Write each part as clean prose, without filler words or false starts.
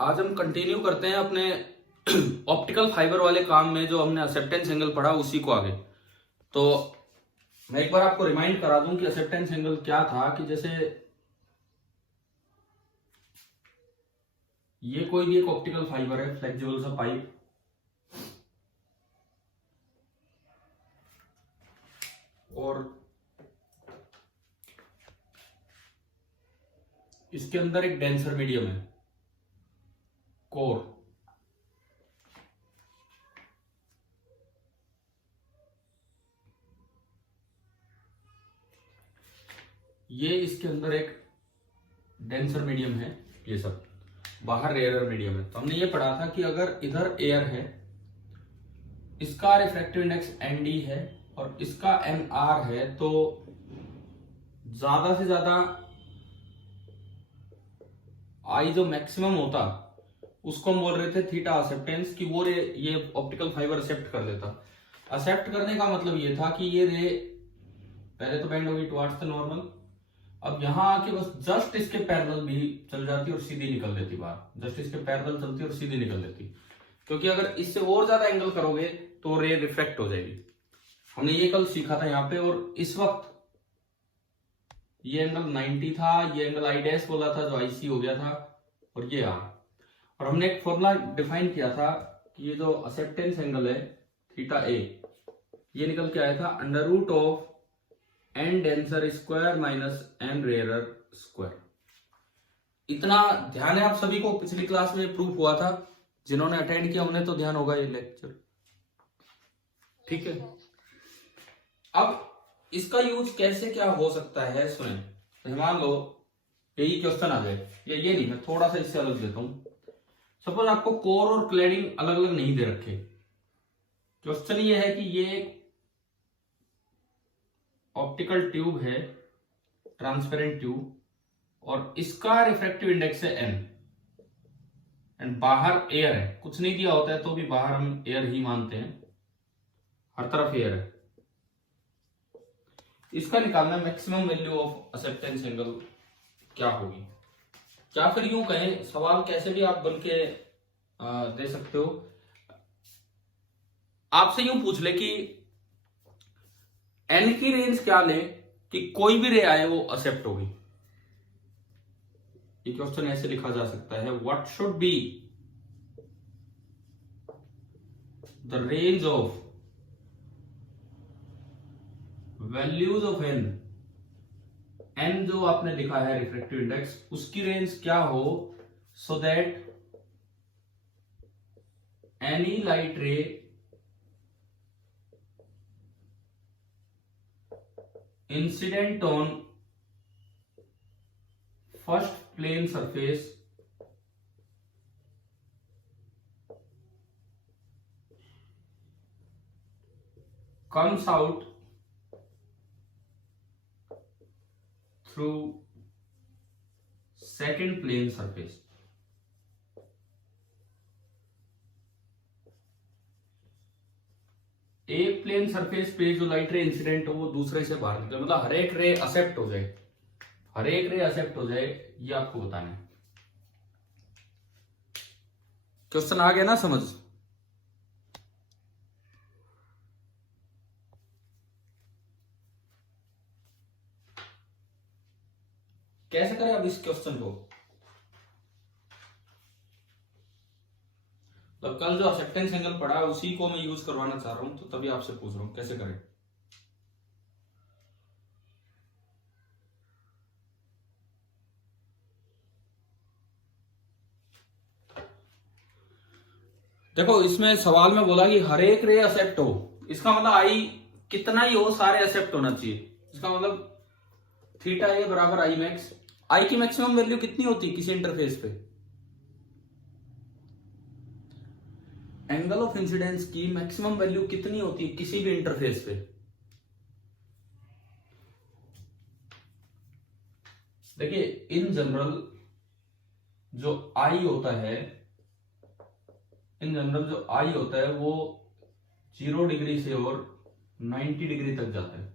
आज हम कंटिन्यू करते हैं अपने ऑप्टिकल फाइबर वाले काम में। जो हमने एक्सेप्टेंस एंगल पढ़ा उसी को आगे। तो मैं एक बार आपको रिमाइंड करा दूं कि एक्सेप्टेंस एंगल क्या था। कि जैसे ये कोई भी एक ऑप्टिकल फाइबर है, फ्लेक्सिबल सा पाइप, और इसके अंदर एक डेंसर मीडियम है, कोर। ये इसके अंदर एक डेंसर मीडियम है, ये सब बाहर रेयर मीडियम है। तो हमने ये पढ़ा था कि अगर इधर एयर है, इसका रिफ्रैक्टिव इंडेक्स ND है और इसका NR है, तो ज्यादा से ज्यादा आई जो मैक्सिमम होता उसको हम बोल रहे थे थीटा एक्सेप्टेंस, कि वो रे ये ऑप्टिकल फाइबर एक्सेप्ट कर लेता। एक्सेप्ट करने का मतलब ये था कि ये रे पहले तो बेंड होगी टुवर्ड्स द नॉर्मल, अब यहां आके बस जस्ट इसके पैरेलल भी चल जाती और सीधी निकल देती बाहर। जस्ट इसके पैरेलल चलती और सीधी निकल देती, क्योंकि अगर इससे और ज्यादा एंगल करोगे तो रे रिफ्लेक्ट हो जाएगी। हमने ये कल सीखा था यहाँ पे। और इस वक्त ये एंगल 90 था, ये एंगल आई डैश बोला था जो IC हो गया था, और ये R। और हमने एक फॉर्मूला डिफाइन किया था कि ये जो एक्सेप्टेंस एंगल है थीटा A, ये निकल के आया था under root of n denser square minus n rarer square. इतना ध्यान है आप सभी को, पिछली क्लास में प्रूफ हुआ था। जिन्होंने अटेंड किया उन्हें तो ध्यान होगा ये लेक्चर, ठीक है। अब इसका यूज कैसे क्या हो सकता है सुने। मान लो यही क्वेश्चन आ जाए, या ये नहीं, मैं थोड़ा सा इससे अलग देता हूं। सपोज आपको कोर और क्लैडिंग अलग अलग नहीं दे रखे। क्वेश्चन ये है कि ये ऑप्टिकल ट्यूब है, ट्रांसपेरेंट ट्यूब, और इसका रिफ्रैक्टिव इंडेक्स है N, एंड बाहर एयर है। कुछ नहीं दिया होता है तो भी बाहर हम एयर ही मानते हैं, हर तरफ एयर है। इसका निकालना maximum value of acceptance angle क्या होगी। क्या फिर यूं कहें, सवाल कैसे भी आप बन के दे सकते हो। आपसे यूं पूछ ले कि N की रेंज क्या ले कि कोई भी रे आए वो एक्सेप्ट होगी। ये क्वेश्चन ऐसे लिखा जा सकता है, what should be the range of values of n जो आपने लिखा है रिफ्रैक्टिव इंडेक्स, उसकी रेंज क्या हो so that any light ray incident on first plane surface comes out through second plane surface। एक प्लेन सरफेस पे जो लाइट रे इंसिडेंट हो वो दूसरे से बाहर निकले, मतलब हर एक रे एक्सेप्ट हो जाए, हर एक रे एक्सेप्ट हो जाए, ये आपको बताना है। क्वेश्चन आ गया ना समझ। कैसे करें अब इस क्वेश्चन को। तो कल जो एक्सेप्टेंस एंगल पढ़ा उसी को मैं यूज करवाना चाह रहा हूं, तो तभी आपसे पूछ रहा हूं कैसे करें। देखो इसमें सवाल में बोला कि हर एक रे एक्सेप्ट हो, इसका मतलब आई कितना ही हो सारे एक्सेप्ट होना चाहिए। इसका मतलब थीटा ए बराबर आई मैक्स। आई की मैक्सिमम वैल्यू कितनी होती है किसी इंटरफेस पे। एंगल ऑफ इंसिडेंस की मैक्सिमम वैल्यू कितनी होती है किसी भी इंटरफेस पे। देखिए इन जनरल जो आई होता है, इन जनरल जो आई होता है वो 0 डिग्री से और 90 डिग्री तक जाता है।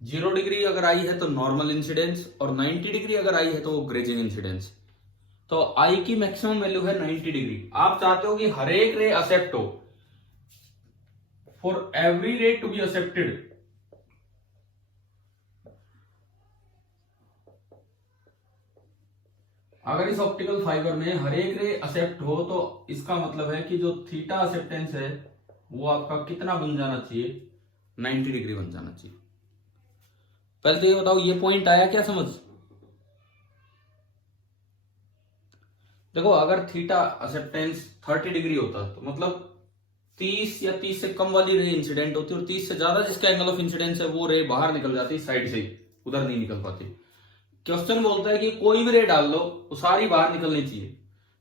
0 डिग्री अगर आई है तो नॉर्मल इंसिडेंस, और 90 डिग्री अगर आई है तो वो ग्रेजिंग इंसिडेंस। तो आई की मैक्सिमम वैल्यू है 90 डिग्री। आप चाहते हो कि हर एक रे एक्सेप्ट हो, फॉर एवरी रे टू बी एक्सेप्टेड, अगर इस ऑप्टिकल फाइबर में हर एक रे एक्सेप्ट हो तो इसका मतलब है कि जो थीटा एक्सेप्टेंस है वो आपका कितना बन जाना चाहिए, 90 डिग्री बन जाना चाहिए। पहले तो ये बताओ, ये पॉइंट आया क्या समझ? देखो अगर थीटा एक्सेप्टेंस 30 डिग्री होता तो मतलब 30 या 30 से कम वाली रे इंसिडेंट होती और 30 से ज्यादा जिसका एंगल ऑफ इंसिडेंस है वो रे बाहर निकल जाती साइड से ही, उधर नहीं निकल पाती। क्वेश्चन बोलता है कि कोई भी रे डाल लो वो सारी बाहर निकलनी चाहिए,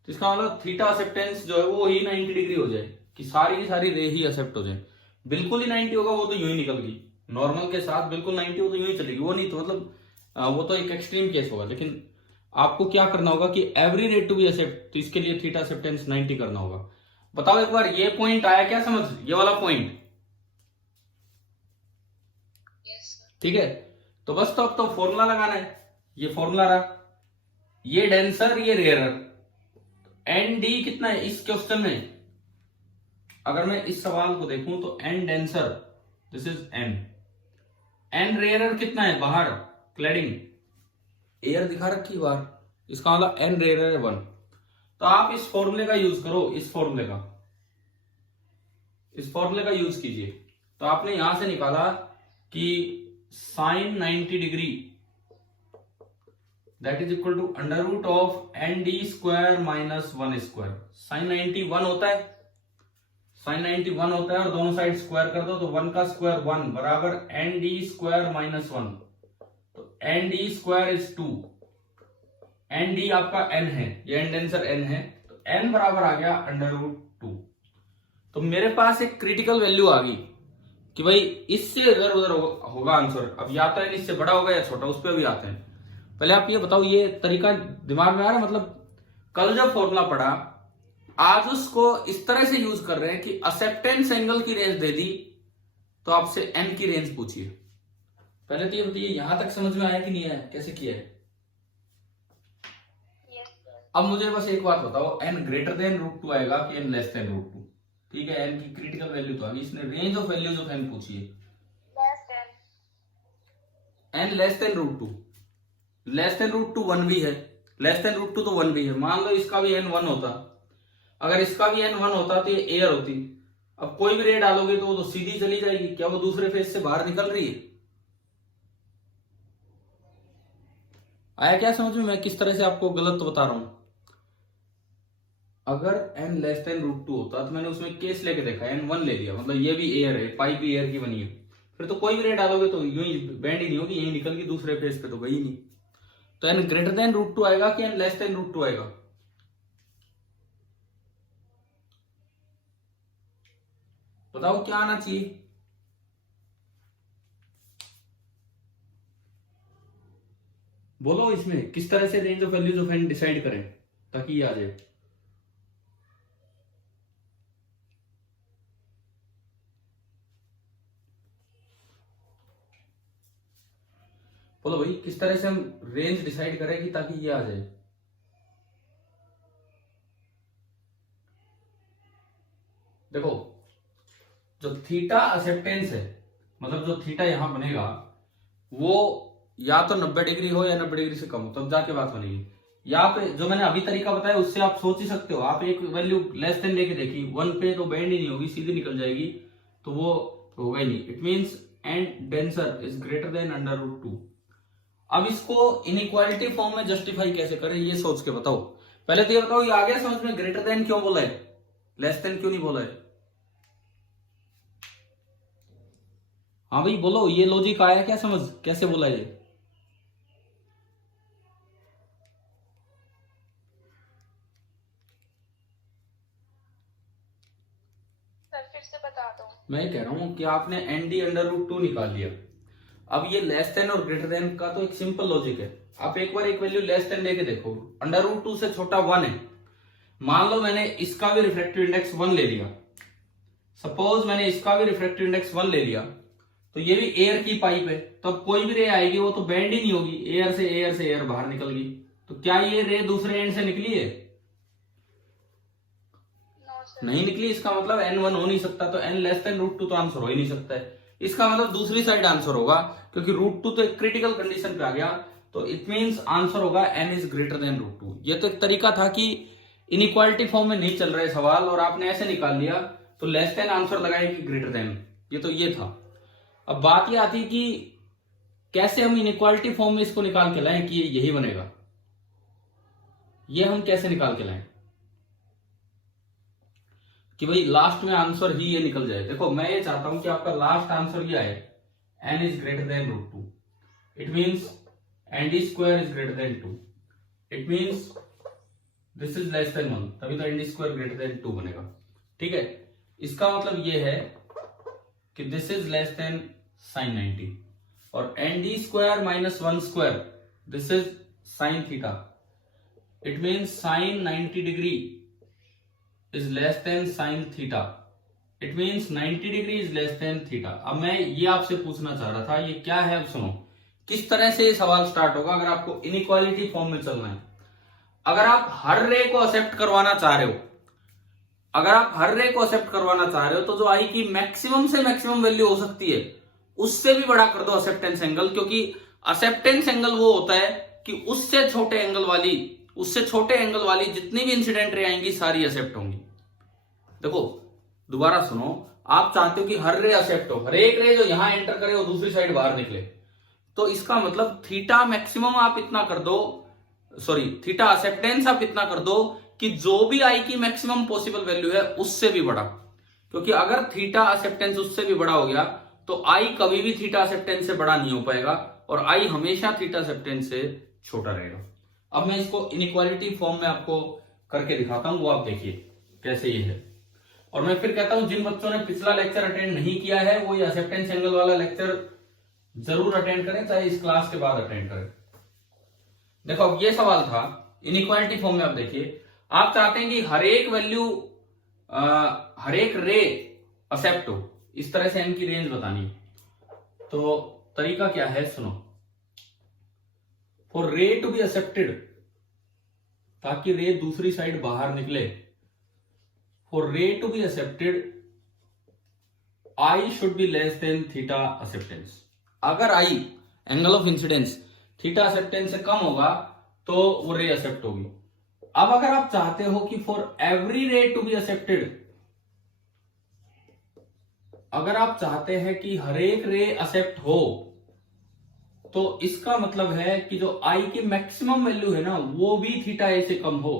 तो इसका मतलब थीटा एक्सेप्टेंस जो है वो ही 90 डिग्री हो जाए कि सारी की सारी रे ही एक्सेप्ट हो जाए। बिल्कुल ही 90 होगा वो तो यूं ही निकल गई, नॉर्मल के साथ बिल्कुल 90 हो तो यूं ही चलेगी, वो नहीं तो मतलब वो तो एक एक्सट्रीम केस होगा। लेकिन आपको क्या करना होगा कि एवरी रे टू बी एक्सेप्ट, तो इसके लिए थीटा एक्सेप्टेंस 90 करना होगा। बताओ एक बार, ये पॉइंट आया क्या समझ, ये वाला पॉइंट? ठीक है, तो बस तो अब तो फॉर्मूला लगाना है। ये फॉर्मूला रहा, ये डेंसर ये रेयरर, एन डी कितना है इस क्वेश्चन में? अगर मैं इस सवाल को देखूं तो n denser this is n, n rarer कितना है बाहर, क्लैडिंग एयर दिखा रखी बाहर, इसका मतलब एन रेयरर है 1। तो आप इस फॉर्मूले का यूज करो, इस फॉर्मूले का यूज कीजिए। तो आपने यहां से निकाला कि sine 90 degree that is equal to under root of n d square minus 1 square. Sine 91 होता है, साइन 91 होता है और दोनों साइड स्क्वायर कर दो तो 1 का स्क्वायर 1 बराबर एन डी स्क्वायर माइनस 1, तो n d square is 2, n d आपका एन है, ये एन डेंसर एन है, तो एन बराबर आ गया अंडर रूट 2। तो मेरे पास एक क्रिटिकल वैल्यू आ गई कि भाई इससे इधर उधर होगा आंसर। अब या तो एन इससे बड़ा होगा या छोटा, उस पर भी आते हैं। पहले आप ये बताओ, ये तरीका दिमाग में आ रहा है? मतलब कल जब फॉर्मूला पढ़ा आज उसको इस तरह से यूज कर रहे हैं कि एक्सेप्टेंस एंगल की रेंज दे दी तो आपसे एन की रेंज पूछिए। पहले तो ये बताइए यहां तक समझ में आया कि नहीं आया, कैसे किया है? अब मुझे बस एक बात बताओ, एन ग्रेटर देन रूट 2 आएगा कि एन लेस देन रूट 2? ठीक है, एन की क्रिटिकल वैल्यू तो आ गई, इसने range of values of n पूछी है। N less than root 2, less than root 2 1 भी है, लेस देन रूट 2 तो 1 भी है। मान लो इसका भी एन 1 होता, अगर इसका भी एन 1 होता तो ये एयर होती। अब कोई भी रे डालोगे तो वो तो सीधी चली जाएगी, क्या वो दूसरे फेज से बाहर निकल रही है? आया क्या समझ में? मैं किस तरह से आपको गलत बता रहा हूं। अगर n लेस देन रूट 2 होता तो मैंने उसमें केस लेके देखा, n1 ले लिया, मतलब ये भी एयर है, पाइप भी एयर की बनी है, फिर तो कोई भी रे डालोगे तो यूं ही बैंड ही नहीं होगी, यही निकल गई, दूसरे फेज पे तो गई नहीं। तो n ग्रेटर देन रूट 2 आएगा कि n लेस देन रूट 2 आएगा? बताओ क्या आना चाहिए? बोलो इसमें किस तरह से range of values of n decide करें ताकि ये आ जाए। बोलो भाई किस तरह से हम रेंज डिसाइड करेंगे ताकि ये आ जाए। देखो जो थीटा एक्सेप्टेंस है, मतलब जो थीटा यहां बनेगा वो या तो 90 डिग्री हो या 90 डिग्री से कम हो, तब जाके बात बनेगी। यहाँ पे जो मैंने अभी तरीका बताया उससे आप सोच ही सकते हो, आप एक वैल्यू लेस देन लेके देखी 1 पे तो बैंड ही नहीं होगी, सीधी निकल जाएगी, तो वो होगा ही नहीं। It means and denser is greater than under root 2। अब इसको इनइक्वालिटी फॉर्म में जस्टिफाई कैसे करें ये सोच के बताओ। पहले तो ये बताओ, ये आ गया समझ में? ग्रेटर देन क्यों बोला है, लेस देन क्यों नहीं बोला है? हाँ भाई बोलो, ये लॉजिक आया क्या समझ, कैसे बोला ये? सर फिर से बता दो। मैं कह रहा हूं कि आपने एन डी अंडर रूट 2 निकाल लिया। अब ये लेस देन और ग्रेटर देन का तो एक सिंपल लॉजिक है। आप एक बार एक वैल्यू लेस देन लेके देखो, अंडर रूट 2 से छोटा 1 है। मान लो मैंने इसका भी रिफ्रैक्टिव इंडेक्स 1 ले लिया, सपोज मैंने इसका भी रिफ्रैक्टिव इंडेक्स 1 ले लिया, तो ये भी एयर की पाइप है, तो अब कोई भी रे आएगी वो तो बैंड ही नहीं होगी, एयर से एयर बाहर निकल गई। तो क्या ये रे दूसरे एंड से निकली है? No sir. नहीं निकली, इसका मतलब n1 हो नहीं सकता, तो n लेस देन √2 तो आंसर हो ही नहीं सकता है। इसका मतलब दूसरी साइड आंसर होगा, क्योंकि √2 तो एक क्रिटिकल कंडीशन पे आ गया, तो इट मींस आंसर होगा n इज ग्रेटर देन √2। ये तो एक तरीका था कि इनइक्वालिटी फॉर्म में नहीं चल रहे सवाल और आपने ऐसे निकाल लिया, तो लेस देन आंसर लगाए कि ग्रेटर देन, ये था। अब बात ये आती कि कैसे हम इनइक्वालिटी फॉर्म में इसको निकाल के लाएं कि यही बनेगा, ये हम कैसे निकाल के लाएं कि भाई लास्ट में आंसर ही ये निकल जाए। देखो मैं ये चाहता हूं कि आपका लास्ट आंसर ये आए n is greater than √2, it means nd square is greater than 2, it means this is less then 1, तभी तो nd स्क्वायर ग्रेटर देन 2 बनेगा। ठीक है, इसका मतलब ये है कि this is less then sin 90 और nd square minus 1 square this is sin theta, it means sin 90 degree is less than sin theta, it means 90 degree is less than theta। अब मैं ये आपसे पूछना चाह रहा था, ये क्या है, अब सुनो किस तरह से ये सवाल स्टार्ट होगा अगर आपको इनइक्वालिटी फॉर्म में चलना है। अगर आप हर रे को एक्सेप्ट करवाना चाह रहे हो, तो जो आई की मैक्सिमम से मैक्सिमम वैल्यू हो सकती है उससे भी बड़ा कर दो एक्सेप्टेंस एंगल, क्योंकि एक्सेप्टेंस एंगल वो होता है कि उससे छोटे एंगल वाली जितनी भी इंसिडेंट रे आएंगी सारी एक्सेप्ट होंगी। देखो दोबारा सुनो, आप चाहते हो कि हर रे एक्सेप्ट हो, हर एक रे जो यहां एंटर करे वो दूसरी साइड बाहर निकले, तो इसका मतलब थीटा मैक्सिमम आप इतना कर दो, थीटा एक्सेप्टेंस आप इतना कर दो कि जो भी आई की मैक्सिमम पॉसिबल वैल्यू है उससे भी बड़ा, क्योंकि अगर थीटा एक्सेप्टेंस उससे भी बड़ा हो गया तो आई कभी भी थीटा एक्सेप्टेंस से बड़ा नहीं हो पाएगा और आई हमेशा थीटा एक्सेप्टेंस से छोटा रहेगा। अब मैं इसको इनइक्वालिटी फॉर्म में आपको करके दिखाता हूं, वो आप देखिए कैसे ये है। और मैं फिर कहता हूं जिन बच्चों ने पिछला लेक्चर अटेंड नहीं किया है वो ये एक्सेप्टेंस एंगल वाला लेक्चर जरूर अटेंड करें, चाहे इस क्लास के बाद अटेंड करें। देखो अब ये सवाल था इनइक्वालिटी फॉर्म में, आप देखिए आप चाहते हैं कि हर एक रे एक्सेप्ट हो, इस तरह से इनकी रेंज बतानी। तो तरीका क्या है सुनो, for ray to be accepted, ताकि रे दूसरी साइड बाहर निकले, for ray to be accepted i should be less than theta acceptance. अगर i angle of incidence theta acceptance से कम होगा तो वो रे एक्सेप्ट होगी। अब अगर आप चाहते हो कि फॉर एवरी रे टू बी एक्सेप्टेड, अगर आप चाहते हैं कि हर एक रे एक्सेप्ट हो, तो इसका मतलब है कि जो आई की मैक्सिमम वैल्यू है ना वो भी थीटा ए से कम हो।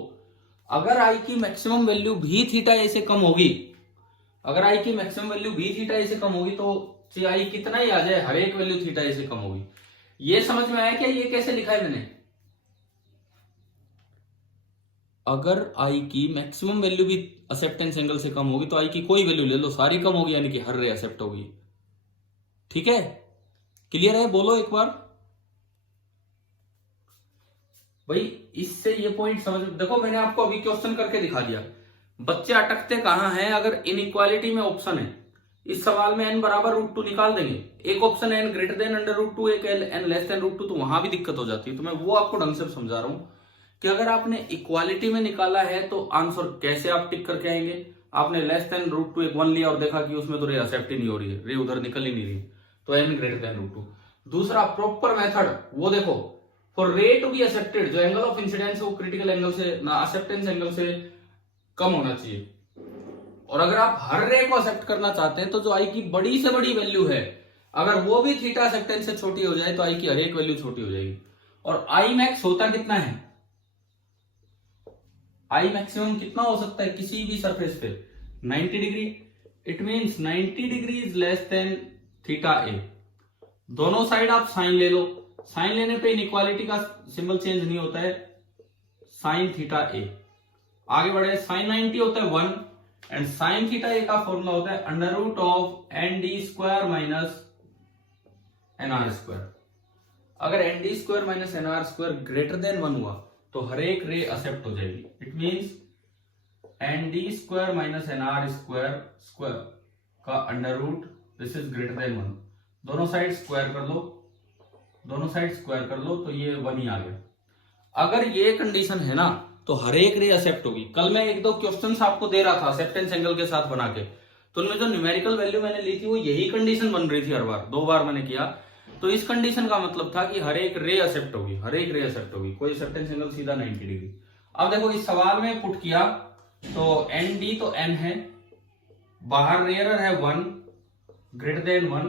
अगर आई की मैक्सिमम वैल्यू भी थीटा ए से कम होगी, तो चाहे आई कितना ही आ जाए हर एक वैल्यू थीटा ए से कम होगी। ये समझ में आया क्या, ये कैसे लिखा है मैंने? अगर आई की मैक्सिमम वैल्यू भी एक्सेप्टेंस एंगल से कम होगी तो आई की कोई वैल्यू ले लो सारी कम होगी, यानी कि हर रे एक्सेप्ट होगी। ठीक है, क्लियर है? बोलो एक बार भाई, इससे ये पॉइंट समझ। देखो मैंने आपको अभी क्वेश्चन करके दिखा दिया, बच्चे अटकते कहां हैं। अगर इनइक्वालिटी में ऑप्शन है इस सवाल में n बराबर √2 निकाल देंगे, एक ऑप्शन n ग्रेटर देन √2, एक n लेस देन √2, तो वहां भी दिक्कत हो जाती है। तो मैं वो आपको ढंग से समझा रहा हूं कि अगर आपने इक्वालिटी में निकाला है तो आंसर कैसे आप टिक करके आएंगे। आपने लेस देन √2 एक 1 लिया और देखा कि उसमें तो रे एक्सेप्ट ही नहीं हो रही है, रे उधर निकल ही नहीं रही, तो n ग्रेटर देन √2। दूसरा प्रॉपर मेथड वो देखो, for ray to be accepted जो एंगल ऑफ इंसिडेंस है वो क्रिटिकल एंगल से ना एक्सेप्टेंस एंगल से कम होना चाहिए। और अगर आप हर रे को एक्सेप्ट करना चाहते हैं तो जो आई की बड़ी से बड़ी वैल्यू है अगर वो भी थीटा एक्सेप्टेंस से छोटी हो जाए तो आई की हर एक वैल्यू छोटी हो जाएगी। और आई मैक्स होता कितना है, आई मैक्सिमम कितना हो सकता है किसी भी सरफेस पे 90 degree, it means 90 degree is less than theta A. दोनों साइड आप साइन ले लो, साइन लेने पे इनइक्वालिटी का सिंबल चेंज नहीं होता है, साइन थीटा ए। आगे बढ़े, साइन 90 होता है 1 एंड साइन थीटा ए का फॉर्मूला होता है √ND² माइनस NR²। अगर ND² minus NR² greater than 1 हुआ तो हर एक रे एक्सेप्ट हो जाएगी। It means ND² minus NR² का √ दिस इज ग्रेटर देन 1। दोनों साइड स्क्वायर कर लो, तो ये 1 ही आ गया। अगर ये कंडीशन है ना तो हर एक रे एक्सेप्ट होगी। कल मैं एक दो क्वेश्चंस आपको दे रहा था एक्सेप्टेंस एंगल के साथ बना के, तो उनमें जो न्यूमेरिकल वैल्यू मैंने ली थी वो यही कंडीशन बन रही थी हर बार, 2 बार मैंने किया। तो इस कंडीशन का मतलब था कि हर एक रे एक्सेप्ट होगी, हर एक रे एक्सेप्ट होगी, कोई एक्सेप्टेंस एंगल सीधा 90 डिग्री। अब देखो इस सवाल में पुट किया तो एन डी तो एन है, बाहर रेयर है 1 greater than 1,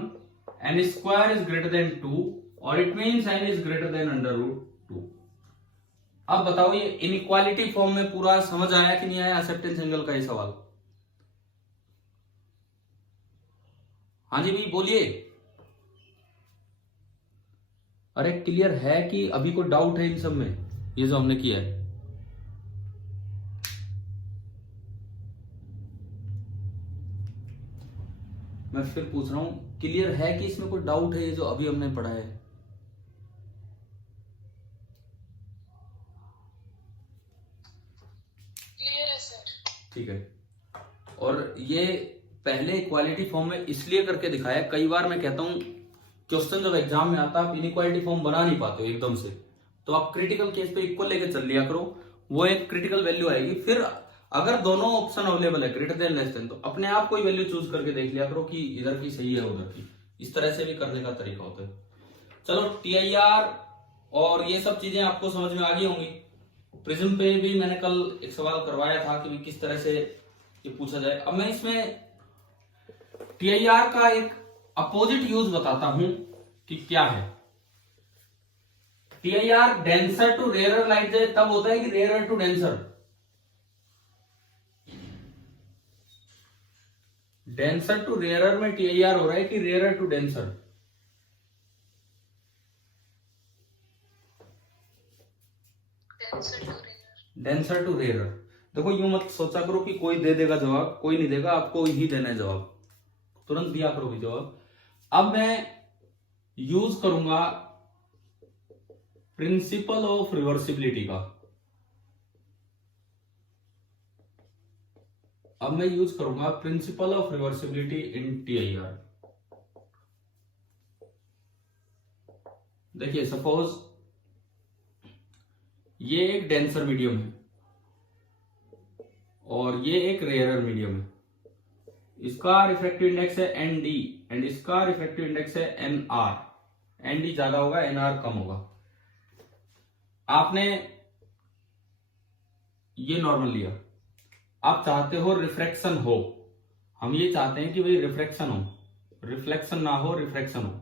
n square is greater than 2 और it means n is greater than √2। अब बताओ ये इनइक्वालिटी फॉर्म में पूरा समझ आया कि नहीं आया एक्सेप्टेंस एंगल का ये सवाल? हाँ जी भाई बोलिए। अरे क्लियर है कि अभी कोई डाउट है इन सब में, ये जो हमने किया है? मैं फिर पूछ रहा हूं, क्लियर है कि इसमें कोई डाउट है ये जो अभी हमने पढ़ा है? क्लियर है सर। ठीक है। और ये पहले इक्वालिटी फॉर्म में इसलिए करके दिखाया, कई बार मैं कहता हूं क्वेश्चन जब एग्जाम में आता है आप इनइक्वालिटी फॉर्म बना नहीं पाते हो एकदम से, तो आप क्रिटिकल केस पे इक्वल लेके चल लिया करो, वो एक क्रिटिकल वैल्यू आएगी। फिर अगर दोनों ऑप्शन अवेलेबल है ग्रेटर देन लेस देन, तो अपने आप कोई वैल्यू चूज करके देख लिया करो कि इधर की सही है उधर की। इस तरह से भी करने का तरीका होता है। चलो TIR और ये सब चीजें आपको समझ में आ गई होंगी। प्रिज्म पे भी मैंने कल एक सवाल करवाया था कि किस तरह से ये पूछा जाए। अब मैं इसमें TIR का एक अपोजिट यूज बताता हूं कि क्या है। TIR denser to rare light तब होता है कि rare to denser, denser to rare में TIR हो रहा है कि rare to denser? Denser to rare. देखो यूं मत सोचा करो कि कोई दे देगा जवाब, कोई नहीं देगा, आपको ही देना है जवाब, तुरंत दिया करो भी जवाब। अब मैं यूज करूंगा प्रिंसिपल ऑफ रिवर्सिबिलिटी का। अब मैं यूज करूंगा principle of reversibility in TIR। देखिए सपोज ये एक डेंसर मीडियम है और ये एक रेयरर मीडियम है। इसका रिफ्रैक्टिव इंडेक्स है ND एंड इसका रिफ्रैक्टिव इंडेक्स है NR। ND ज्यादा होगा, NR कम होगा। आपने ये नॉर्मल लिया, आप चाहते हो रिफ्रैक्शन हो, हम ये चाहते हैं कि भाई रिफ्रैक्शन हो, रिफ्लेक्शन ना हो, रिफ्रैक्शन हो।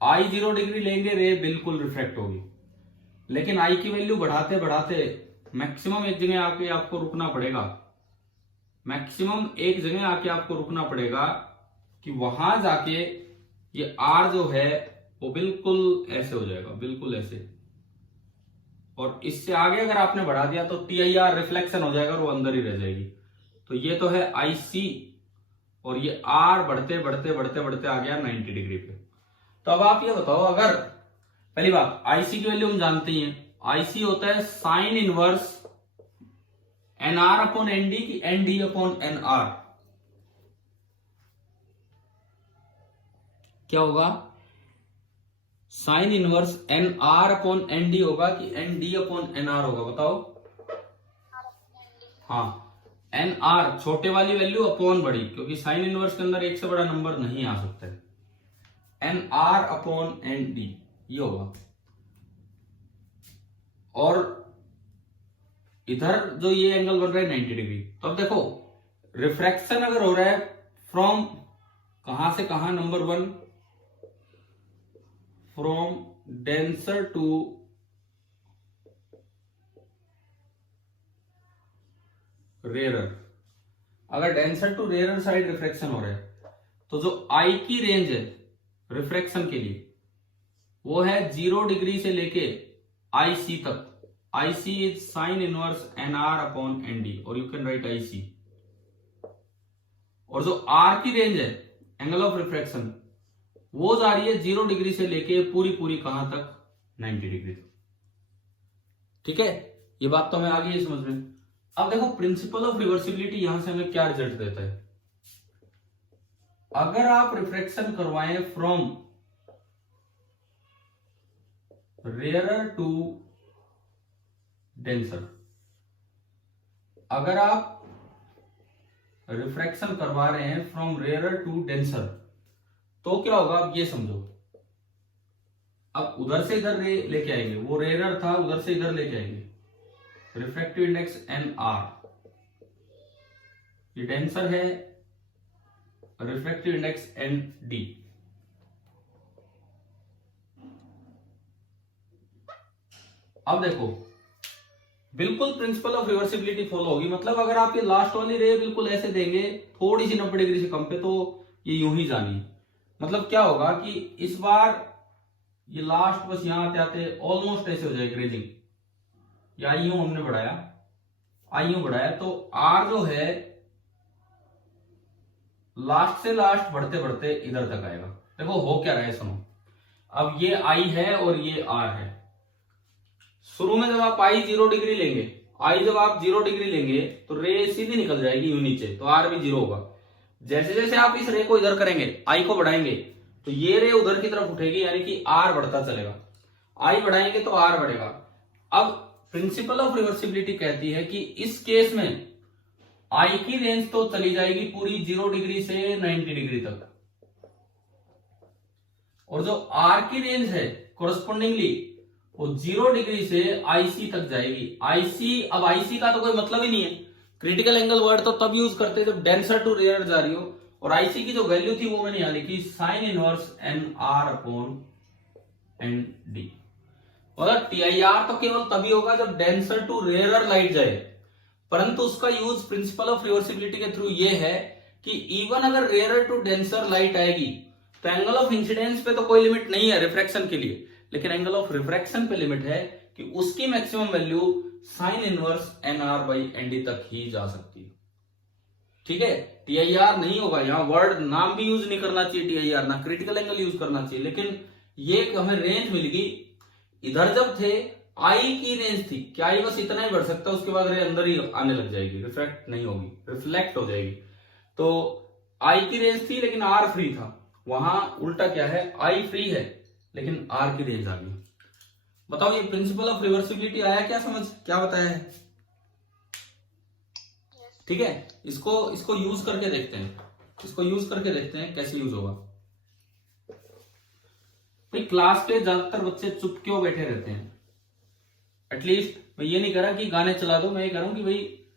I 0 डिग्री लेंगे, रे बिल्कुल रिफ्रैक्ट होगी, लेकिन I की वैल्यू बढ़ाते बढ़ाते मैक्सिमम एक जगह आके आपको रुकना पड़ेगा, मैक्सिमम एक जगह आके आपको रुकना पड़ेगा कि वहां जाके ये R जो है वो बिल्कुल ऐसे हो जाएगा, बिल्कुल ऐसे। और इससे आगे अगर आपने बढ़ा दिया तो TIR रिफ्लेक्शन हो जाएगा और वो अंदर ही रह जाएगी। तो ये तो है IC और ये R बढ़ते बढ़ते बढ़ते बढ़ते आ गया 90 डिग्री पे। तो अब आप ये बताओ, अगर पहली बात IC की वैल्यू हम जानते ही हैं, IC होता है sine inverse NR upon ND की ND अपॉन NR। क्या होगा? Sine inverse NR upon ND होगा कि ND अपॉन NR होगा? बताओ। हाँ, NR छोटे वाली वैल्यू अपॉन बड़ी, क्योंकि साइन इनवर्स के अंदर एक से बड़ा नंबर नहीं आ सकता है। NR अपॉन ND ये होगा। और इधर जो ये एंगल बन रहा है 90 डिग्री। तो अब देखो रिफ्रैक्शन अगर हो रहा है फ्रॉम कहां से कहां, number 1 from denser to rarer, अगर denser to rarer side refraction हो रहा है तो जो I की रेंज है रिफ्रैक्शन के लिए वो है 0 डिग्री से लेके IC तक। IC is sine inverse NR upon ND और यू कैन राइट IC। और जो R की रेंज है एंगल ऑफ रिफ्रैक्शन वो जा रही है 0 डिग्री से लेके पूरी पूरी कहां तक, 90 डिग्री तक। ठीक है, ये बात तो हमें आ गई है समझ में। अब देखो प्रिंसिपल ऑफ रिवर्सिबिलिटी यहां से हमें क्या रिजल्ट देता है। अगर आप रिफ्रैक्शन करवाएं फ्रॉम रेयरर टू डेंसर। अगर आप रिफ्रैक्शन करवा रहे हैं फ्रॉम रेयरर टू डेंसर तो क्या होगा, आप ये समझो। अब उधर से इधर रे लेके आएंगे, वो रेयरर था उधर से इधर लेके आएंगे, रिफ्रैक्टिव इंडेक्स एन आर, ये डेंसर है, रिफ्रैक्टिव इंडेक्स एन डी। अब देखो बिल्कुल प्रिंसिपल ऑफ रिवर्सिबिलिटी फॉलो होगी। मतलब अगर आप ये लास्ट वाली रे बिल्कुल ऐसे देंगे थोड़ी सी 90 डिग्री से कम पे, तो ये यूं ही जानी। मतलब क्या होगा कि इस बार ये लास्ट बस यहां आते आते ऑलमोस्ट ऐसे हो जाएगी ग्रेजिंग। या यूं हमने बढ़ाया, यूं बढ़ाया, तो आर जो है लास्ट से लास्ट बढ़ते बढ़ते इधर तक आएगा। देखो हो क्या रहा है, सुनो। अब ये आई है और ये आर है। शुरू में जब आप आई 0 डिग्री लेंगे, जब आप 0 डिग्री लेंगे तो रे सीधी निकल जाएगी यूं नीचे, तो आर भी 0 होगा। जैसे जैसे आप इस रे को इधर करेंगे, आई को बढ़ाएंगे, तो ये रे उधर की तरफ उठेगी, यानी कि आर बढ़ता चलेगा। आई बढ़ाएंगे तो आर बढ़ेगा। अब प्रिंसिपल ऑफ रिवर्सिबिलिटी कहती है कि इस केस में आई की रेंज तो चली जाएगी पूरी 0 डिग्री से 90 डिग्री तक, और जो आर की रेंज है कोरस्पोंडिंगली वो 0 डिग्री से आईसी तक जाएगी। आईसी, अब आईसी का तो कोई मतलब ही नहीं है। क्रिटिकल एंगल वर्ड तो तब यूज करते हैं जब डेंसर टू रेयर जा रही हो, और आईसी की जो वैल्यू थी वो मैंने यहां लिखी, sine inverse n r upon n d. मतलब टीआईआर तो केवल तभी होगा जब डेंसर टू रेयर लाइट जाए, परंतु उसका यूज प्रिंसिपल ऑफ रिवर्सिबिलिटी के थ्रू ये है कि इवन अगर रेयर टू डेंसर लाइट आएगी तो एंगल ऑफ इंसिडेंस पे तो कोई लिमिट नहीं है रिफ्रैक्शन के लिए, लेकिन एंगल ऑफ रिफ्रैक्शन पे लिमिट है कि उसकी maximum value sine inverse n r by n d तक ही जा सकती है। ठीक है, टीआईआर नहीं होगा, यहां वर्ड नाम भी यूज नहीं करना चाहिए टीआईआर, ना क्रिटिकल एंगल यूज करना चाहिए। लेकिन ये हमें रेंज मिल गई। इधर जब थे आई की रेंज थी कि आई बस इतना ही बढ़ सकता है, उसके बाद रे अंदर ही आने लग जाएगी, रिफ्लेक्ट नहीं होगी, रिफ्लेक्ट हो जाएगी। तो आई की रेंज थी लेकिन आर फ्री था, वहां उल्टा क्या है, आई फ्री है लेकिन आर की रेंज आ गई। बताओ ये प्रिंसिपल ऑफ रिवर्सिबिलिटी आया क्या समझ, क्या बताया है? ठीक है, इसको यूज करके देखते हैं, इसको यूज करके देखते हैं कैसे यूज होगा। भाई क्लास के ज्यादातर बच्चे चुप क्यों बैठे रहते हैं? एटलीस्ट मैं ये नहीं कह रहा कि गाने चला दो, मैं ये कह रहा हूं कि भाई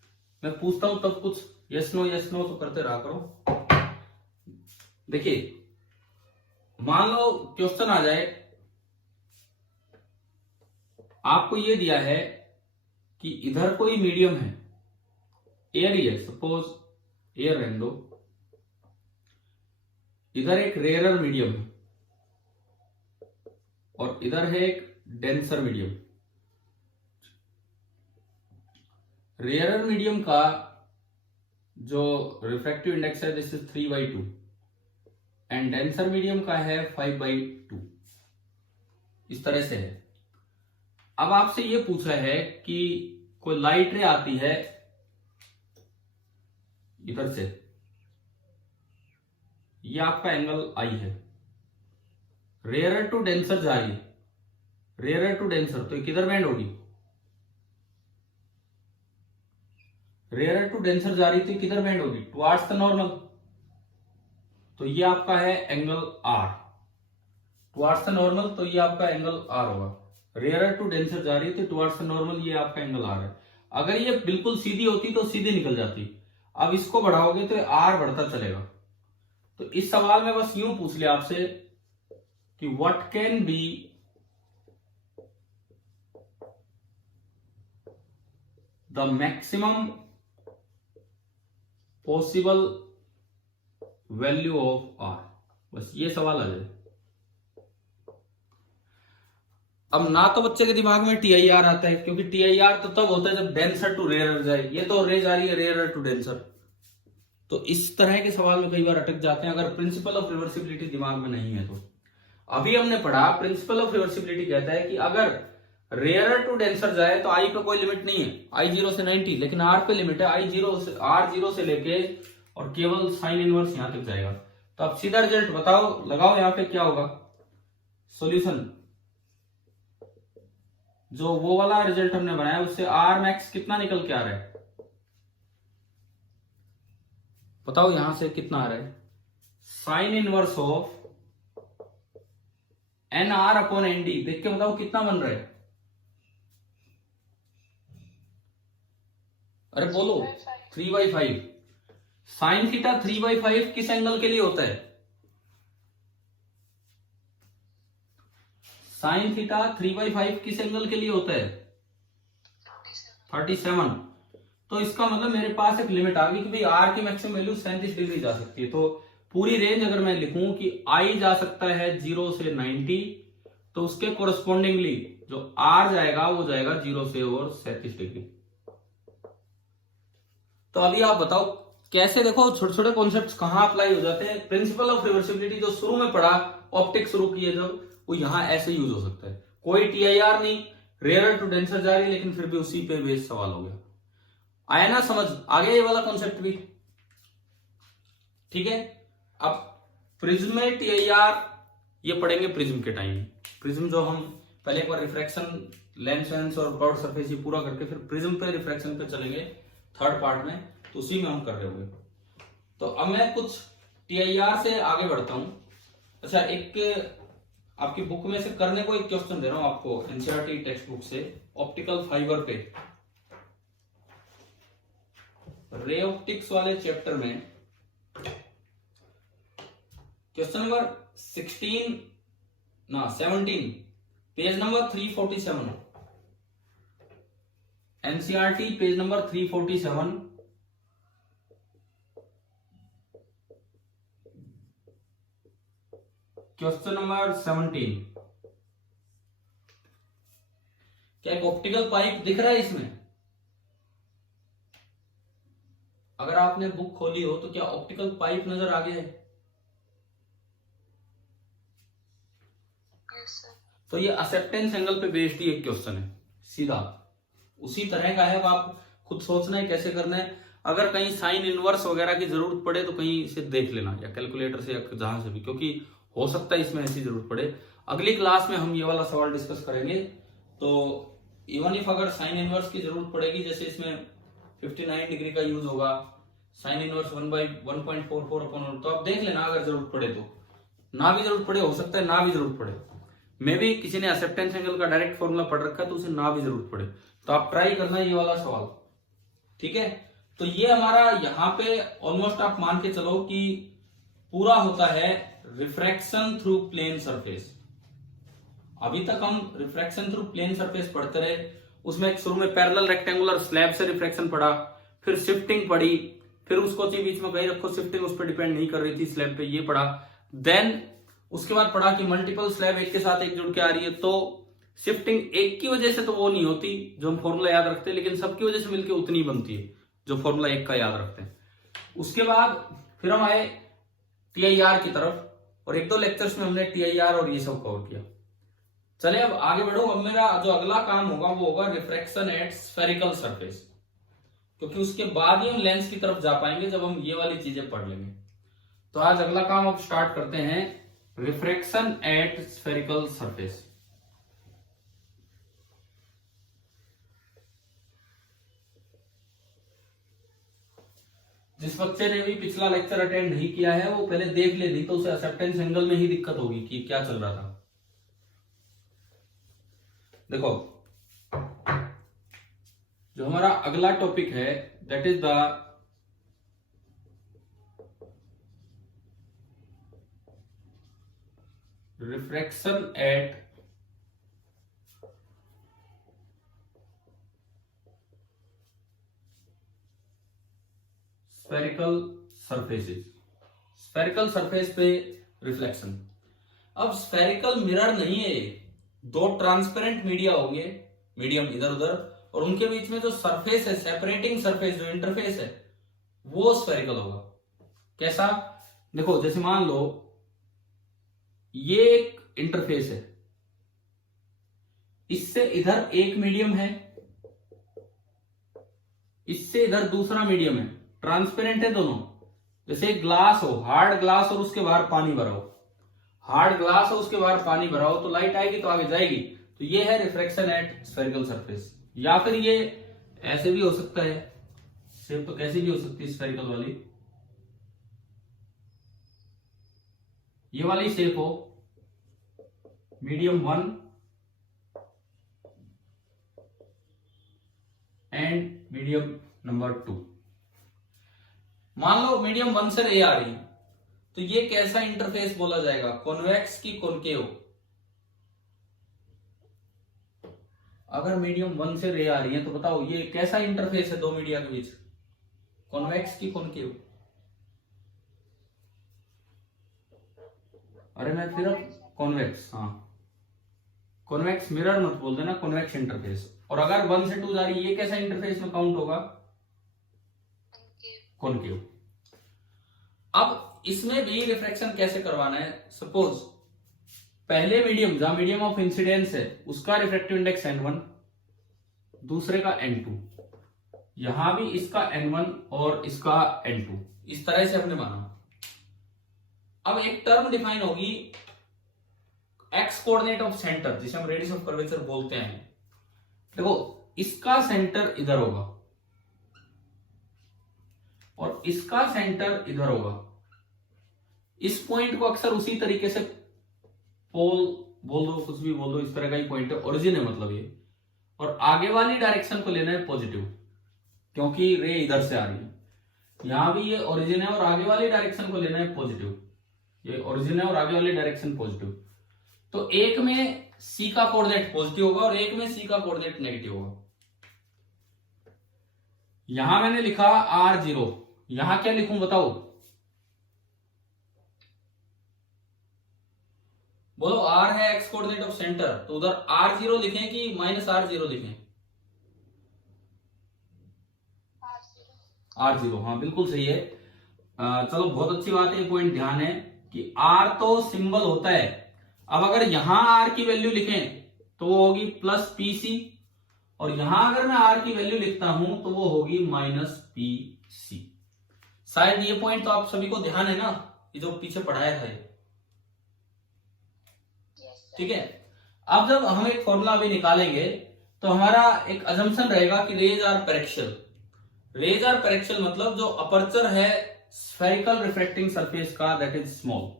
मैं पूछता हूं तब कुछ यस नो तो करते रहा करो। देखिए मान लो क्वेश्चन आ जाए, आपको ये दिया है कि इधर कोई मीडियम है, एयर ही है, सपोज एयर रहने दो, इधर एक रेयरर मीडियम है और इधर है एक डेंसर मीडियम। रेयरर मीडियम का जो रिफ्रैक्टिव इंडेक्स है this is 3/2 and denser medium का है 5/2, इस तरह से है। अब आपसे ये पूछा है कि कोई लाइट रे आती है इधर से, ये आपका एंगल आई है, रेयरर टू डेंसर जा रही है, रेयरर टू डेंसर, तो किधर बेंड होगी? रेयरर टू डेंसर जा रही थी, किधर बेंड होगी? टुवार्ड्स द नॉर्मल, तो ये आपका है angle r, towards the normal, तो ये आपका एंगल आर होगा। रेयरर टू डेंसर जा रही थी टुवार्ड्स द नॉर्मल, ये आपका एंगल आर है। अगर ये बिल्कुल सीधी होती तो सीधी निकल जाती, अब इसको बढ़ाओगे तो आर बढ़ता चलेगा। तो इस सवाल में बस यूं पूछ लिया आपसे कि what can be the maximum possible value of r, बस ये सवाल आ जाए। अब ना तो बच्चे के दिमाग में टीआईआर आता है, क्योंकि टीआईआर तो तब होता है जब डेंसर टू रेयरर जाए, ये तो रे जा रही है रेयरर टू डेंसर। तो इस तरह के सवाल में कई बार अटक जाते हैं अगर प्रिंसिपल ऑफ रिवर्सिबिलिटी दिमाग में नहीं है तो। अभी हमने पढ़ा प्रिंसिपल ऑफ रिवर्सिबिलिटी कहता है कि अगर रेयरर टू डेंसर जाए तो आई पे कोई लिमिट नहीं है, आई 0 से 90, लेकिन आर पे लिमिट है, आर 0 से लेके और केवल साइन इनवर्स यहां तक जाएगा। तो अब सीधा रिजल्ट बताओ, लगाओ यहां पे क्या होगा सॉल्यूशन। जो वो वाला रिजल्ट हमने बनाया उससे आर मैक्स कितना निकल के आ रहा है, बताओ यहां से कितना आ रहा है, sine inverse of n r upon n d, देख के बताओ कितना बन रहा है। अरे बोलो 3/5। साइन थीटा 3/5 किस एंगल के लिए होता है, साइन थीटा 3/5 किस एंगल के लिए होता है, 37। तो इसका मतलब मेरे पास एक लिमिट आ गई कि भाई आर की मैक्सिमम वैल्यू 37 डिग्री जा सकती है। तो पूरी रेंज अगर मैं लिखूं कि आई जा सकता है 0 से 90, तो उसके कोरस्पॉन्डिंगली जो आर जाएगा वो जाएगा 0 से और 37 डिग्री। तो अभी आप बताओ कैसे, देखो छोटे छोटे कॉन्सेप्ट्स कहां अप्लाई हो जाते हैं। प्रिंसिपल ऑफ रिवर्सिबिलिटी जो शुरू में पढ़ा, ऑप्टिक शुरू किए जब, वो यहां ऐसे यूज हो सकता है। कोई टीआईआर नहीं, रेयर टू डेंसर जा रही है, लेकिन फिर भी उसी पे बेस सवाल हो गया। आया ना समझ, आगे ये वाला कॉन्सेप्ट भी ठीक है। अब प्रिज्म में टीआईआर ये पढ़ेंगे प्रिज्म के टाइम। प्रिज्म जो हम पहले एक बार रिफ्रैक्शन, लेंस वेंस और ब्रॉड सरफेस ये पूरा करके फिर प्रिज्म पे रिफ्रैक्शन पे चलेंगे थर्ड पार्ट में, तो उसी में हम कर रहे होंगे। तो अब मैं कुछ टीआईआर से आगे बढ़ता हूं। अच्छा, एक आपकी बुक में से करने को एक क्वेश्चन दे रहा हूं आपको, एनसीईआरटी टेक्स्ट बुक से, ऑप्टिकल फाइबर पे, रे ऑप्टिक्स वाले चैप्टर में question number 17 page number 347, NCERT page number 347, question number 17। क्या एक ऑप्टिकल पाइप दिख रहा है इसमें? अगर आपने बुक खोली हो तो क्या ऑप्टिकल पाइप नजर आ गया है? तो ये एक्सेप्टेंस एंगल पे बेस्ड ही एक क्वेश्चन है, सीधा उसी तरह का है। अब आप खुद सोचना है कैसे करना है। अगर कहीं साइन इनवर्स वगैरह की जरूरत पड़े तो कहीं से देख लेना, या कैलकुलेटर से या जहां से भी, क्योंकि हो सकता है इसमें ऐसी जरूरत पड़े। अगली क्लास में हम ये वाला सवाल डिस्कस करेंगे। तो इवन इफ अगर साइन इनवर्स की जरूरत पड़ेगी, जैसे इसमें 59 डिग्री का यूज होगा, साइन इनवर्स 1/1.44 तो आप देख लेना अगर जरूरत पड़े तो। ना भी जरूरत पड़े, हो सकता है ना भी जरूरत पड़े, मे भी किसी ने एक्सेप्टेंस एंगल का डायरेक्ट फॉर्मूला पढ़ रखा है तो उसे ना भी जरूरत पड़े, तो आप ट्राई करना ये वाला सवाल, ठीक है। तो ये हमारा यहाँ पे ऑलमोस्ट आप मान के चलो कि पूरा होता है रिफ्रैक्शन थ्रू प्लेन सरफेस। अभी तक हम रिफ्रैक्शन थ्रू प्लेन सरफेस पढ़ते रहे, उसमें एक शुरू में पैरेलल रेक्टेंगुलर स्लैब से रिफ्रैक्शन पढ़ा, फिर शिफ्टिंग पढ़ी, फिर उसको बीच में कहीं रखो, शिफ्टिंग उस पर डिपेंड नहीं कर रही थी स्लैब पे, ये पढ़ा। देन उसके बाद पढ़ा कि मल्टीपल स्लैब एक के साथ एक जुड़ के आ रही है, तो शिफ्टिंग एक की वजह से तो वो नहीं होती जो हम फॉर्मूला याद रखते हैं, लेकिन सबकी वजह से मिलकर उतनी बनती है जो फॉर्मूला एक का याद रखते हैं। उसके बाद फिर हम आए टीआईआर की तरफ, और एक दो लेक्चर्स में हमने टीआईआर और ये सब कवर किया। चले अब आगे बढ़ो। अब मेरा जो अगला काम होगा वो होगा रिफ्रैक्शन एट स्फेरिकल सरफेस, क्योंकि उसके बाद ही हम लेंस की तरफ जा पाएंगे जब हम ये वाली चीजें पढ़ लेंगे। तो आज अगला काम अब स्टार्ट करते हैं, रिफ्रैक्शन एट स्फेरिकल सरफेस। जिस बच्चे ने भी पिछला लेक्चर अटेंड नहीं किया है वो पहले देख ले, नहीं तो उसे एक्सेप्टेंस एंगल में ही दिक्कत होगी कि क्या चल रहा था। देखो, जो हमारा अगला टॉपिक है that is the refraction at spherical surfaces. Spherical surface पे रिफ्लेक्शन। अब स्फेरिकल मिरर नहीं है, दो ट्रांसपेरेंट मीडिया होंगे, मीडियम इधर उधर, और उनके बीच में जो सरफेस है, सेपरेटिंग सरफेस जो इंटरफेस है, वो स्फेरिकल होगा। कैसा? देखो, जैसे मान लो ये एक इंटरफेस है, इससे इधर एक मीडियम है, इससे इधर दूसरा मीडियम है, ट्रांसपेरेंट है दोनों। जैसे ग्लास हो, हार्ड ग्लास, और उसके बाहर पानी भरा हो, हार्ड ग्लास हो उसके बाहर पानी भरा हो, तो लाइट आएगी तो आगे जाएगी। तो ये है रिफ्रैक्शन एट स्फेरिकल सरफेस। या फिर ये ऐसे भी हो सकता है, शेप तो कैसी भी हो सकती है स्फेरिकल वाली, ये वाली शेप हो, मीडियम 1 एंड मीडियम नंबर 2। मान लो मीडियम 1 से रे आ रही, तो ये कैसा इंटरफेस बोला जाएगा, कॉन्वेक्स की कॉनकेव। अगर मीडियम 1 से रे आ रही है तो बताओ ये कैसा इंटरफेस है दो मीडिया के बीच, कॉन्वेक्स की कॉनकेव। अरे मैं फिर कॉन्वेक्स, हाँ कॉन्वेक्स मिरर मत बोल देना, कॉन्वेक्स इंटरफेस। और अगर 1 से 2 जा रही है, ये कैसा इंटरफेस में काउंट होगा, कॉनकेव। अब इसमें भी रिफ्रैक्शन कैसे करवाना है, सपोज पहले मीडियम जहां मीडियम ऑफ इंसिडेंस है उसका रिफ्रैक्टिव इंडेक्स n1, दूसरे का n2, यहां भी इसका n1 और इसका n2, इस तरह से हमने माना। अब एक टर्म डिफाइन होगी एक्स कोऑर्डिनेट ऑफ सेंटर, जिसे हम रेडियस ऑफ कर्वेचर बोलते हैं। देखो इसका सेंटर इधर होगा और इसका सेंटर इधर होगा। इस पॉइंट को अक्सर उसी तरीके से पोल बोल दो, कुछ भी बोल दो, इस तरह का ही पॉइंट है, ओरिजिन है मतलब ये। और आगे वाली डायरेक्शन को लेना है पॉजिटिव, क्योंकि रे इधर से आ रही है। यहां भी ये ओरिजिन है और आगे वाली डायरेक्शन को लेना है पॉजिटिव, ये ओरिजिन है और आगे वाली डायरेक्शन पॉजिटिव। तो एक में सी का कोऑर्डिनेट पॉजिटिव होगा और एक में सी का कोऑर्डिनेट नेगेटिव होगा। यहां मैंने लिखा r0, यहां क्या लिखूं बताओ, बोलो r है एक्स कोऑर्डिनेट ऑफ सेंटर, तो उधर r0 लिखें कि -r0 लिखें, r0, हाँ बिल्कुल सही है। चलो बहुत अच्छी बात है, पॉइंट ध्यान है कि r तो सिंबल होता है। अब अगर यहां r की वैल्यू लिखें तो वो होगी +pc, और यहां अगर मैं r की वैल्यू लिखता हूं तो वो होगी -pc। शायद ये पॉइंट तो आप सभी को ध्यान है ना, ये जो पीछे पढ़ाया था ये, ठीक है। अब जब हम एक फॉर्मूला अभी निकालेंगे तो हमारा एक अजम्पशन रहेगा कि रेज आर पैरेक्शियल। रेज आर पैरेक्शियल मतलब जो अपर्चर है स्फेरिकल रिफ्रैक्टिंग सरफेस का, दैट इज स्मॉल।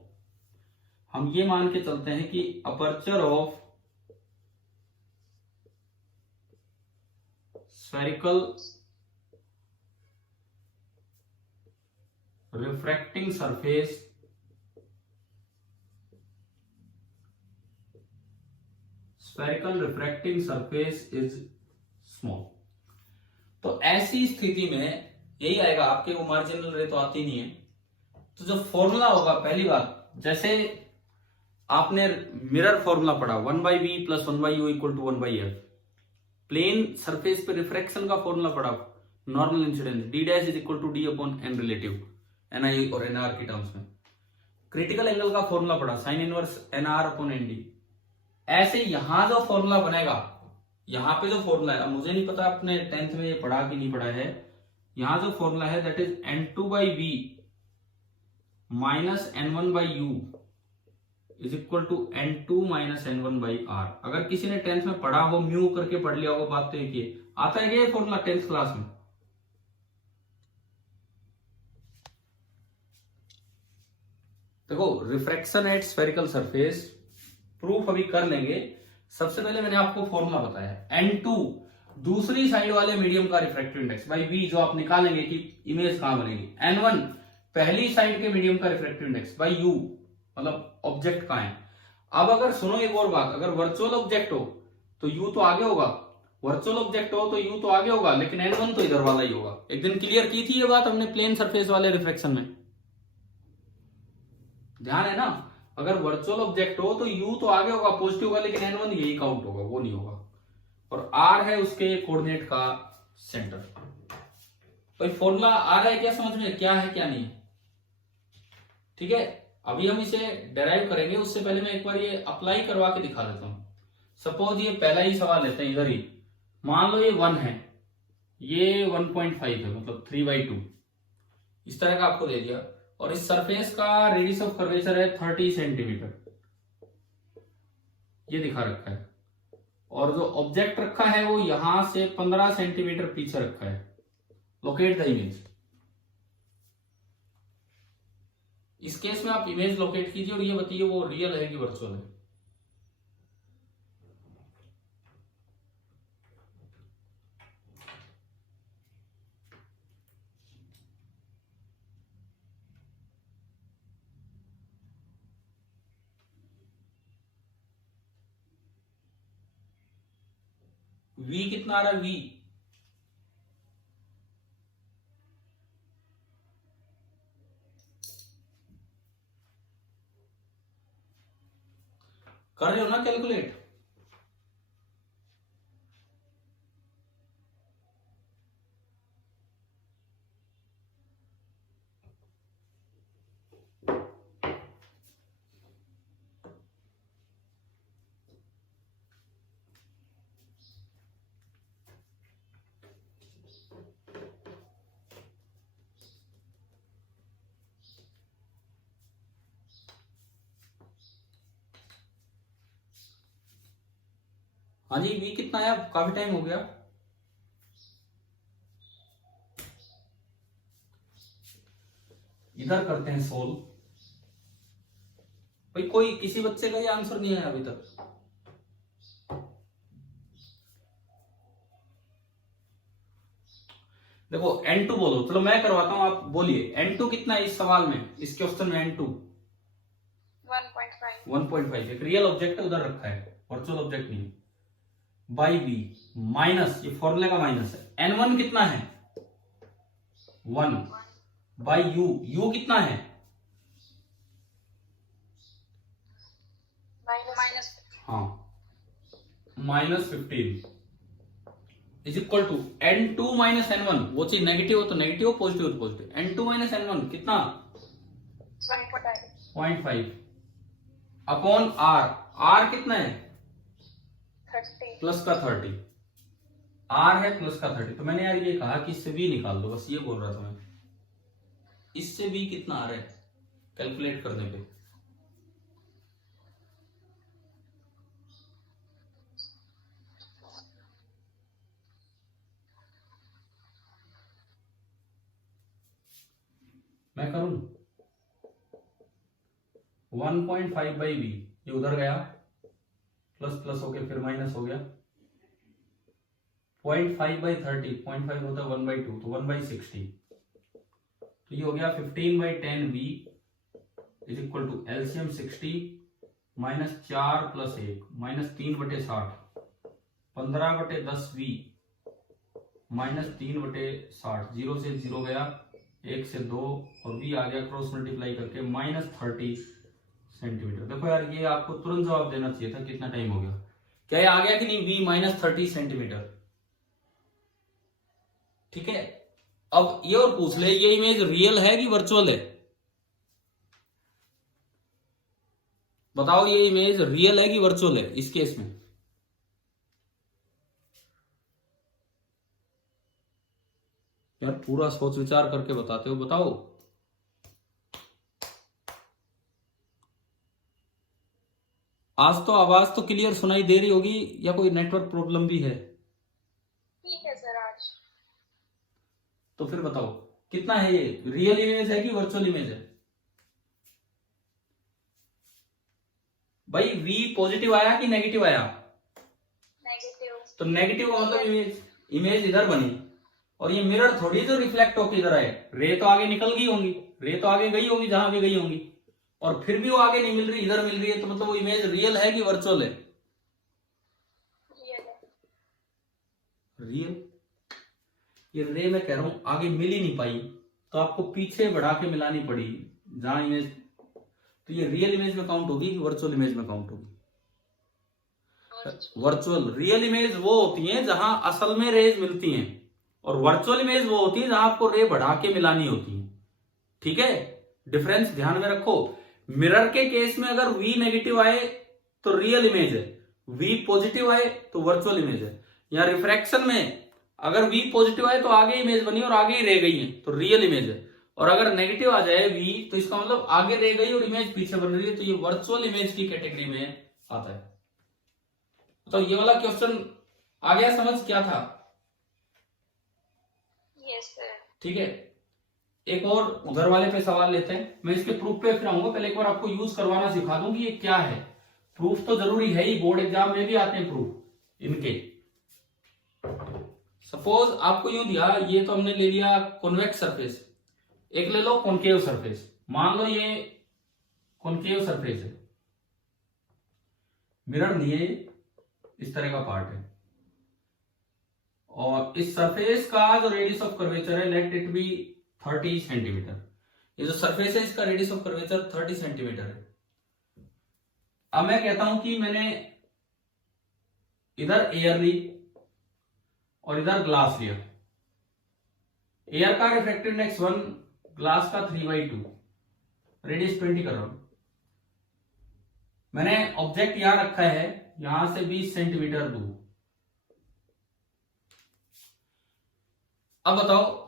हम ये मान के चलते हैं कि aperture of spherical refracting surface is small. तो ऐसी स्थिति में यही आएगा आपके को, मार्जिनल रे तो आती नहीं है। तो जो फॉर्मूला होगा, पहली बात, जैसे आपने मिरर फॉर्मूला पढ़ा 1/v + 1/u = 1/f। Plane surface पे रिफ्रैक्शन का फॉर्मूला पढ़ा, normal incidence d' = d/n relative, ni और nr की टर्म्स में। क्रिटिकल एंगल का फॉर्मूला पढ़ा, sin इनवर्स nr/nd। ऐसे यहां जो फॉर्मूला बनेगा, यहां पे जो फॉर्मूला है, मुझे नहीं पता आपने 10th में ये पढ़ा कि नहीं पढ़ा है, यहां जो फॉर्मूला है that is n2/v - n1/u = n2 - n1/r। अगर किसी ने 10th में पढ़ा हो, म्यू करके पढ़ लिया होगा, बात तो एक ही है। आता है क्या ये फॉर्मूला 10th क्लास में? देखो refraction at spherical surface proof अभी कर लेंगे। सबसे पहले मैंने आपको फॉर्मूला बताया, n2 दूसरी साइड वाले मीडियम का रिफ्रैक्टिव इंडेक्स बाई v, जो आप निकालेंगे कि इमेज कहां बनेगी, n1 पहली साइड के मीडियम का रिफ्रैक्टिव इंडेक्स बाई u, मतलब ऑब्जेक्ट कहां है। अब अगर सुनो एक और बात, अगर वर्चुअल ऑब्जेक्ट हो तो u तो आगे होगा, वर्चुअल ऑब्जेक्ट हो तो u तो आगे होगा, लेकिन n1 तो इधर वाला ही होगा। एक दिन क्लियर की थी ये बात हमने प्लेन सरफेस वाले रिफ्रैक्शन में, ध्यान है ना। अगर वर्चुअल ऑब्जेक्ट हो तो u तो आगे होगा, पॉजिटिव होगा, लेकिन n1 यही काउंट होगा, वो नहीं होगा। और r है उसके कोऑर्डिनेट का सेंटर। तो फॉर्मूला आ रहा है क्या समझ में, क्या है क्या नहीं, ठीक है। अभी हम इसे डेराइव करेंगे, उससे पहले मैं एक बार ये अप्लाई करवा के दिखा देता हूं। सपोज ये पहला ही सवाल लेते हैं, इधर ही मान लो ये 1 है, ये 1.5 है, मतलब 3/2 इस तरह का आपको दे दिया, और इस सरफेस का रेडियस ऑफ कर्वेचर है 30 सेंटीमीटर, ये दिखा रखा है। और जो ऑब्जेक्ट रखा है वो यहां से 15 सेंटीमीटर पीछे रखा है। Locate the image. इस केस में आप इमेज लोकेट कीजिए और ये बताइए वो रियल है कि वर्चुअल है। वी कितना आ रहा है? वी कर रहे हो ना कैलकुलेट? हाँ जी, वी कितना है? अब काफी टाइम हो गया। इधर करते हैं सोल्व। भाई कोई किसी बच्चे का ये आंसर नहीं है अभी तक। देखो N2 बोलो, चलो मैं करवाता हूं, आप बोलिए N2 कितना है इस सवाल में, इस क्वेश्चन में N2 1.5। 1.5। एक रियल ऑब्जेक्ट उधर रखा है, वर्चुअल ऑब्जेक्ट नहीं। बाई बी माइनस, ये फॉर्मूले का माइनस है। N1 कितना है? 1 बाई यू, यू कितना है? माइनस हाँ -15 is equal to N2 minus N1। वो चीज नेगेटिव हो तो नेगेटिव हो, पॉजिटिव हो तो पॉजिटिव। N2 माइनस N1 कितना? 0.5 अपॉन R। R कितना है? 30। प्लस का 30। R है प्लस का 30। तो मैंने यार ये कहा कि इससे V निकाल दो, बस ये बोल रहा था मैं। इससे V कितना आ रहा है कैलकुलेट करने पे? मैं करूं 1.5 बाई बी, ये उधर गया प्लस प्लस हो गया फिर माइनस हो गया। 0.5 बाई 30, 0.5 होता है 1/2, तो 1/60। तो ये हो गया 15 by 10 b is equal to LCM 60 minus 4 plus 1 minus 3/60 15/10 b minus 3/60। 0 से 0 गया, 1 से 2 और बी आ गया क्रॉस मल्टीप्लाई करके -30 सेंटीमीटर। देखो यार ये आपको तुरंत जवाब देना चाहिए था, कितना टाइम हो गया। क्या ये आ गया कि नहीं? बी -30 सेंटीमीटर। ठीक है, अब ये और पूछ ले, ये इमेज रियल है कि वर्चुअल है? बताओ ये इमेज रियल है कि वर्चुअल है इस केस में? यार पूरा सोच विचार करके बताते हो, बताओ। आज तो आवाज तो क्लियर सुनाई दे रही होगी या कोई नेटवर्क प्रॉब्लम भी है? ठीक है सर आज। तो फिर बताओ कितना है, ये रियल इमेज है कि वर्चुअल इमेज है? भाई वी पॉजिटिव आया कि नेगेटिव आया? नेगेटिव। तो नेगेटिव का मतलब इमेज इधर बनी, और ये मिरर थोड़ी जो रिफ्लेक्ट होकर इधर आए। रे तो आगे निकल गई होंगी, रे तो आगे गई होंगी जहां भी गई होंगी, और फिर भी वो आगे नहीं मिल रही, इधर मिल रही है। तो मतलब वो इमेज रियल है कि वर्चुअल है? रियल। ये रे मैं कह रहा हूं आगे मिल ही नहीं पाई, तो आपको पीछे बढ़ा के मिलानी पड़ी जहां इमेज। तो ये रियल इमेज में काउंट होगी कि वर्चुअल इमेज में काउंट होगी? वर्चुअल। रियल इमेज वो होती है जहां असल में रेज मिलती हैं, और वर्चुअल इमेज वो होती है जहां आपको रे बढ़ा के मिलानी होती है। ठीक है, डिफरेंस ध्यान में रखो। मिरर के केस में अगर V नेगेटिव आए तो रियल इमेज है, V पॉजिटिव आए तो वर्चुअल इमेज है। या रिफ्रैक्शन में अगर V पॉजिटिव आए तो आगे इमेज बनी और आगे ही रह गई है तो रियल इमेज है, और अगर नेगेटिव आ जाए V तो इसका मतलब आगे रह गई और इमेज पीछे बन रही है, तो ये वर्चुअल इमेज की कैटेगरी में आता है। तो ये वाला क्वेश्चन आ गया समझ क्या था? Yes sir. ठीक है, एक और उधर वाले पे सवाल लेते हैं। मैं इसके प्रूफ पे फिर आऊंगा, पहले एक बार आपको यूज करवाना सिखा दूं कि ये क्या है। प्रूफ तो जरूरी है ही, बोर्ड एग्जाम में भी आते हैं प्रूफ इनके। सपोज आपको यूं दिया, ये तो हमने ले लिया कॉन्वेक्स सरफेस, एक ले लो कॉनकेव सरफेस। मान लो ये कॉनकेव सरफेस है, मिरर दिए, इस तरह का पार्ट है, और इस सरफेस का जो रेडियस ऑफ कर्वेचर है, लेट इट बी 30 सेंटीमीटर। ये जो सरफेस है इसका रेडियस ऑफ कर्वेचर 30 सेंटीमीटर है। अब मैं कहता हूं कि मैंने इधर एयर ली और इधर ग्लास लिया। एयर का रिफ्रैक्टिव इंडेक्स 1, ग्लास का 3/2, रेडियस 20 कर रहा हूं। मैंने ऑब्जेक्ट यहां रखा है, यहां से 20 सेंटीमीटर दूर। अब बताओ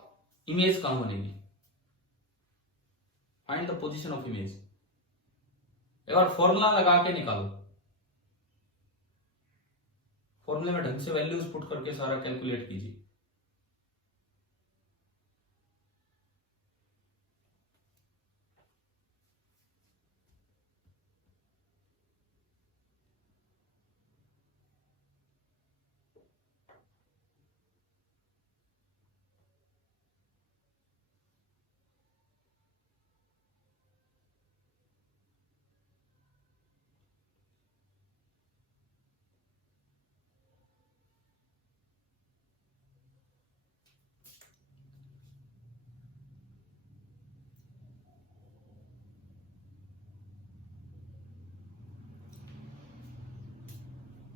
इमेज कहां बनेगी? Find the position of image. एक बार फॉर्मूला लगा के निकालो। फॉर्मूले में ढंग से वैल्यूज पुट करके सारा कैलकुलेट कीजिए।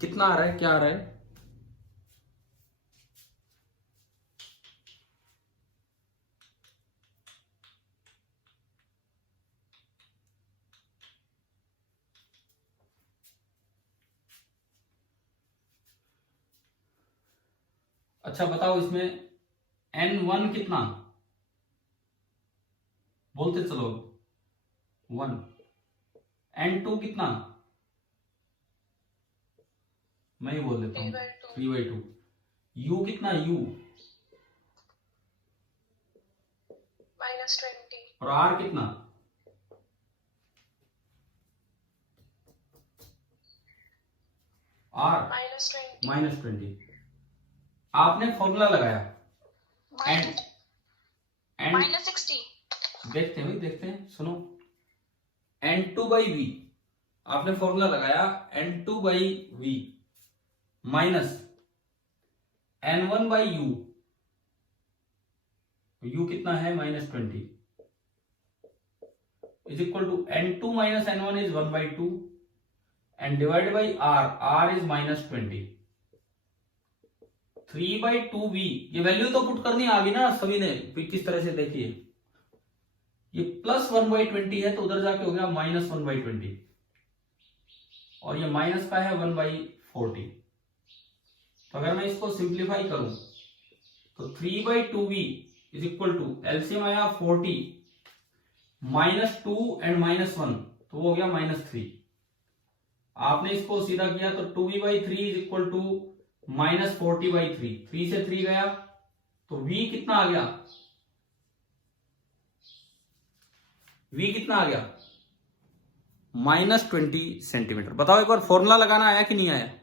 कितना आ रहा है, क्या आ रहा है? अच्छा बताओ, इसमें N1 कितना? बोलते चलो। 1। N2 कितना? मैं ही बोल देता हूँ, 3/2। U कितना? U -20। और R कितना? R -20। आपने फॉर्मूला लगाया -60। देखते हैं भाई, देखते हैं, सुनो। N2/V आपने फॉर्मूला लगाया, N2/V माइनस N1/U। U कितना है? -20 is equal to N2 - N1 is 1/2 and divide by R is -20। 3/2V, ये वैल्यू तो पुट करनी आ गई ना सभी ने? किस तरह से देखिए, ये प्लस 1/20 है तो उधर जाके हो गया -1/20, और ये माइनस का है 1/40। तो अगर मैं इसको सिंप्लीफाई करूं तो 3/2V is equal to, LCM आया 40 -2 एंड -1, तो वो हो गया -3। आपने इसको सीधा किया तो 2V/3 इज इक्वल टू -40/3। 3 से 3 गया तो V कितना आ गया? V कितना आ गया? -20 सेंटीमीटर। बताओ एक बार फॉर्मूला लगाना आया कि नहीं आया?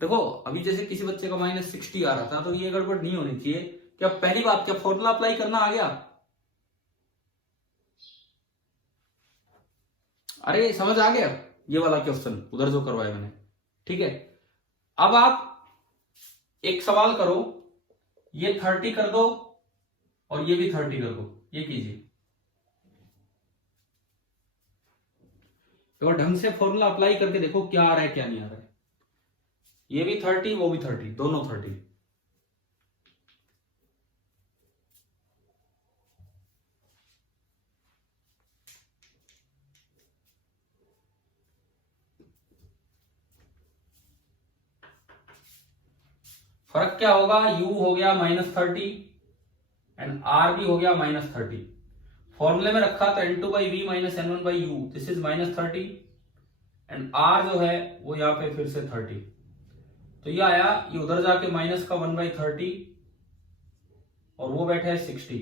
देखो अभी जैसे किसी बच्चे का -60 आ रहा था, तो ये गड़बड़ नहीं होनी चाहिए। क्या पहली बात, क्या फॉर्मूला अप्लाई करना आ गया? अरे समझ आ गया ये वाला क्वेश्चन उधर जो करवाया मैंने? ठीक है, अब आप एक सवाल करो, ये 30 कर दो और ये भी 30 कर दो, ये कीजिए। तो ढंग से फॉर्मूला अप्लाई करके देखो क्या आ रहा है क्या नहीं आ रहा है। ये भी 30, वो भी 30, दोनों 30। फर्क क्या होगा? U हो गया -30 एंड R भी हो गया -30। फॉर्मूले में रखा तो N2/V - N1/U, this is -30 and are जो है वो यहाँ पे फिर से 30। तो ये आया, ये उधर जाके माइनस का 1/30 और वो बैठा है 60।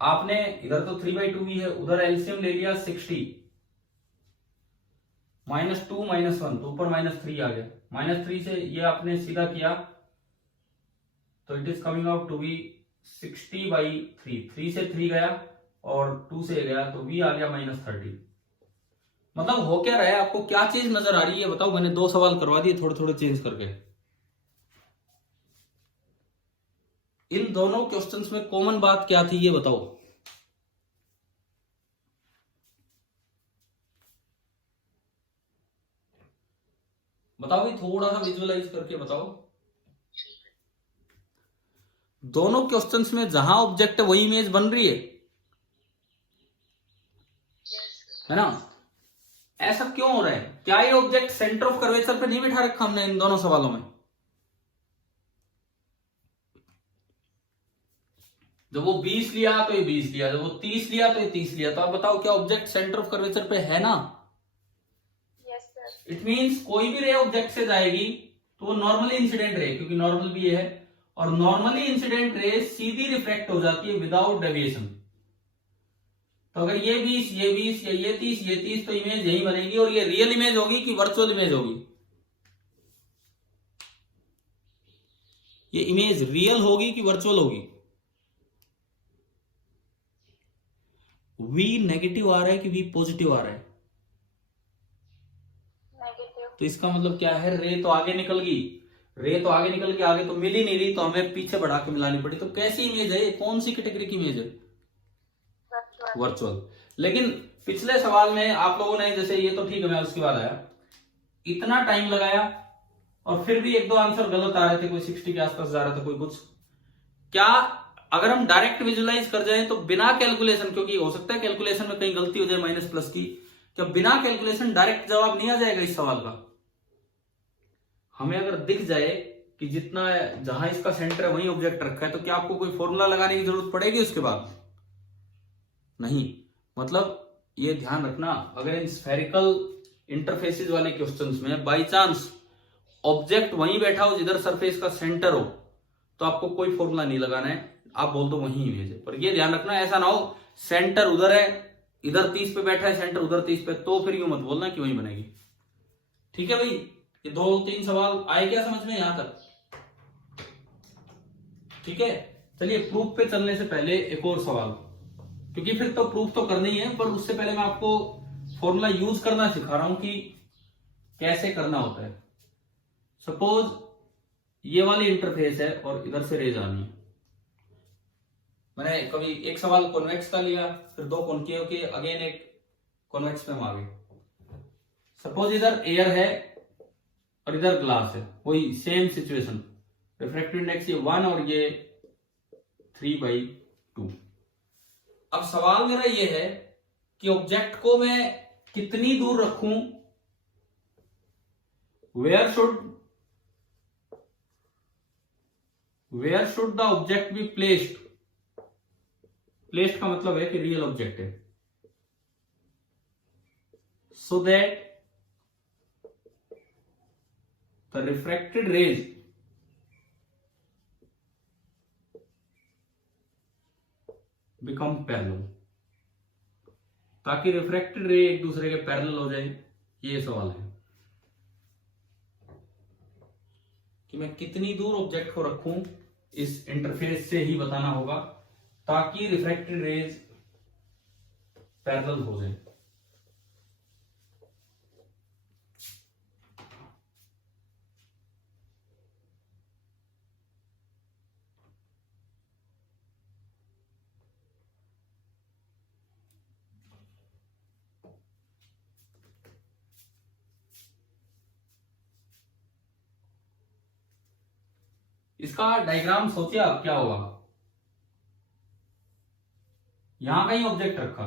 आपने इधर तो 3/2 भी है, उधर एलसीएम ले लिया 60, -2 -1 तो ऊपर -3 आ गया। -3 से ये आपने सीधा किया तो it is coming out to be 60/3। 3 से 3 गया और 2 से गया तो v आ गया -30। मतलब हो क्या रहा है, आपको क्या चीज नजर आ रही है बताओ। मैंने 2 सवाल करवा दिए थोड़े थोड़े चेंज करके। इन दोनों क्वेश्चंस में कॉमन बात क्या थी ये बताओ। बताओ भाई, थोड़ा सा विजुअलाइज करके बताओ। दोनों क्वेश्चंस में जहां ऑब्जेक्ट है वही इमेज बन रही है ना। ऐसा क्यों हो रहा है? क्या ये ऑब्जेक्ट सेंटर ऑफ कर्वेचर पे नहीं बिठा रखा हमने इन दोनों सवालों में? जब वो 20 लिया तो ये 20 लिया, जब वो 30 लिया तो ये 30 लिया। तो आप बताओ क्या ऑब्जेक्ट सेंटर ऑफ कर्वेचर पे है ना? Yes sir. इट मींस कोई भी रे ऑब्जेक्ट से जाएगी तो वो नॉर्मली इंसिडेंट रे, क्योंकि नॉर्मल भी ये है, और नॉर्मली इंसिडेंट रे सीधी रिफ्लेक्ट हो जाती है विदाउट डेविएशन। तो अगर ये 20 ये 20 या ये 30 ये 30 तो इमेज यही बनेगी। और ये रियल इमेज होगी कि वर्चुअल इमेज होगी? ये इमेज रियल होगी कि वर्चुअल होगी? वी नेगेटिव आ रहा है कि वी पॉजिटिव आ रहा है? नेगेटिव। तो इसका मतलब क्या है, रे तो आगे निकल गई, रे तो आगे निकल के आगे तो मिल ही नहीं रही, तो हमें पीछे बढ़ा के मिलानी पड़ी। तो कैसी इमेज है, कौन सी कैटेगरी की इमेज है? वर्चुअल। लेकिन पिछले सवाल में आप लोगों ने जैसे, ये तो ठीक है मैं उसके बाद आया, इतना टाइम लगाया और फिर भी 1-2 आंसर गलत आ रहे थे, कोई 60 के आसपास जा रहा था, कोई कुछ। क्या अगर हम डायरेक्ट विजुलाइज कर जाएं तो बिना कैलकुलेशन, क्योंकि हो सकता है कैलकुलेशन में कहीं गलती हो जाए माइनस प्लस की, क्या बिना कैलकुलेशन डायरेक्ट जवाब नहीं आ जाएगा इस सवाल का? हमें अगर दिख जाए कि जितना जहां इसका सेंटर है वहीं ऑब्जेक्ट रखा है, तो क्या आपको कोई फॉर्मूला लगाने की जरूरत पड़ेगी उसके बाद? नहीं। मतलब ये ध्यान रखना, अगर इन स्फेरिकल इंटरफेसेस वाले क्वेश्चंस में बाय चांस ऑब्जेक्ट वहीं बैठा हो जिधर सरफेस का सेंटर हो, तो आपको कोई फॉर्मूला नहीं लगाना है, आप बोल दो वहीं इमेज है। पर ये ध्यान रखना ऐसा ना हो सेंटर उधर है, इधर 30 पे बैठा है, सेंटर उधर 30 पे, तो फिर यूं मत बोलना कि वहीं बनेगी। ठीक है भाई, ये 2-3 सवाल आए क्या समझ में यहां तक? ठीक है, चलिए प्रूफ पे चलने से पहले एक और सवाल, क्योंकि फिर तो प्रूफ तो करना ही है, पर उससे पहले मैं आपको फॉर्मूला यूज करना सिखा रहा हूं कि कैसे करना होता है। सपोज ये वाली इंटरफेस है और इधर से रेज आनी है। मैंने कभी एक सवाल कॉन्वेक्स का लिया, फिर 2 कॉन्केव के, अगेन एक कॉन्वेक्स में हम आ गए। सपोज इधर एयर है और इधर ग्लास है, वही सेम सिचुएशन, रिफ्रैक्टिव इंडेक्स ये 1 और ये 3/2। अब सवाल मेरा ये है कि ऑब्जेक्ट को मैं कितनी दूर रखूं, where should the object be placed. Placed का मतलब है कि रियल ऑब्जेक्ट है, so that the refracted rays become parallel, ताकि रिफ्रैक्टेड रे एक दूसरे के पैरेलल हो जाए। ये सवाल है कि मैं कितनी दूर ऑब्जेक्ट को रखूं, इस इंटरफेस से ही बताना होगा, ताकि रिफ्रैक्टेड रेज पैरेलल हो जाए। इसका डायग्राम सोचिए आप क्या होगा। यहां कहीं ऑब्जेक्ट रखा,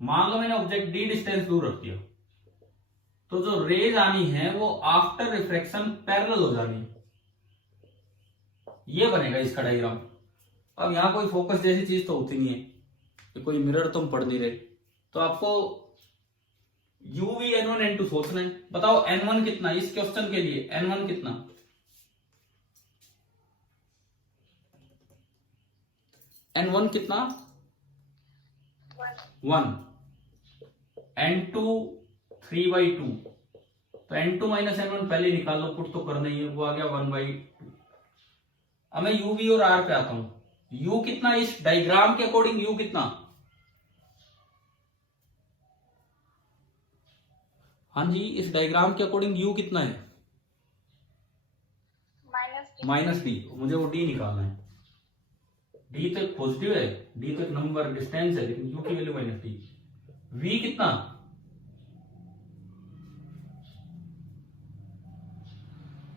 मान लो मैंने ऑब्जेक्ट डी डिस्टेंस दूर रख दिया, तो जो रेज आनी है वो आफ्टर रिफ्रैक्शन पैरेलल हो जानी है। ये बनेगा इसका डायग्राम। अब यहां कोई फोकस जैसी चीज तो होती नहीं है, कि कोई मिरर तुम पढ़ नहीं रहे, तो आपको UV N1 N2 सोचना है। बताओ N1 कितना इस क्वेश्चन के लिए, N1 कितना? N1 कितना? 1। N2 3/2। तो N2 माइनस N1 पहले निकाल लो, पुट तो करना ही है, वो आ गया 1/2। अब मैं UV और R पे आता हूं। U कितना इस डायग्राम के अकॉर्डिंग? U कितना? हाँ जी, इस डायग्राम के अकॉर्डिंग U कितना है? -D। मुझे वो D निकालना है। D तो एक पॉजिटिव है, D तो एक नंबर डिस्टेंस है, लेकिन U की वैल्यू -D। V कितना?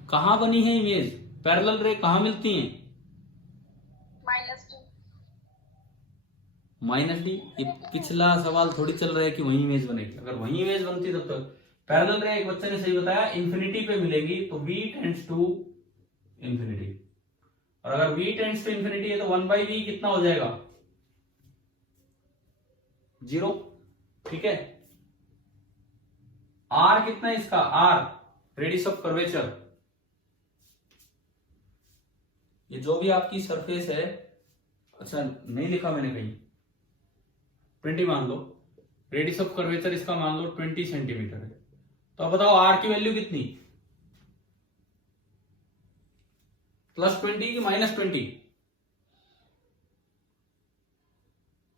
कहां बनी है इमेज? पैरेलल रे कहां मिलती हैं? -D। ये पिछला सवाल थोड़ी चल रहा है कि वही इमेज बनेगी। अगर वही इमेज बनती तब तक पैरेलल रे, एक बच्चे ने सही बताया, इंफिनिटी पे मिलेगी, तो V टेंड्स टू इंफिनिटी। और अगर V टेंड्स टू इंफिनिटी है तो 1/V कितना हो जाएगा? 0। ठीक है। R कितना है इसका? R radius of curvature. ये जो भी आपकी सरफेस है, अच्छा नहीं लिखा मैंने कहीं, 20 मान लो। रेडियस ऑफ कर्वेचर इसका मान लो 20 सेंटीमीटर है। तो अब बताओ R की वैल्यू कितनी? +20 की -20?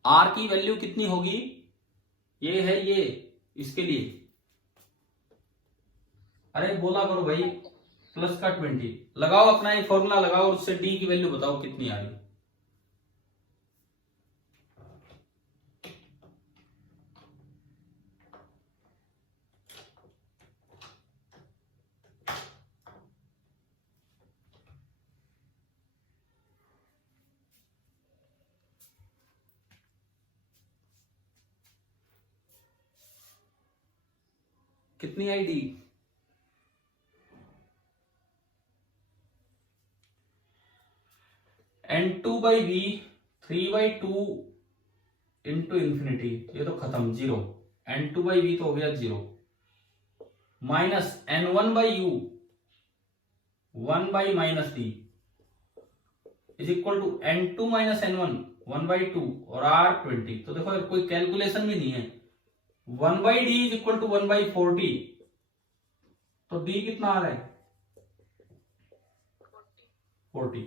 R की वैल्यू कितनी होगी? ये है ये, इसके लिए अरे बोला करो भाई, प्लस का 20 लगाओ, अपना एक फॉर्मूला लगाओ और उससे D की वैल्यू बताओ कितनी आ रही। कितनी आई D? N2/V 3/2 इंटू इंफिनिटी, ये तो खत्म, 0। N2/V तो हो गया 0, minus N1/U 1/-D is equal to N2 minus N1 1/2 और R 20। तो देखो कोई कैलकुलेशन भी नहीं है। 1/D is equal to 1/40। तो D कितना आ रहा है? 40।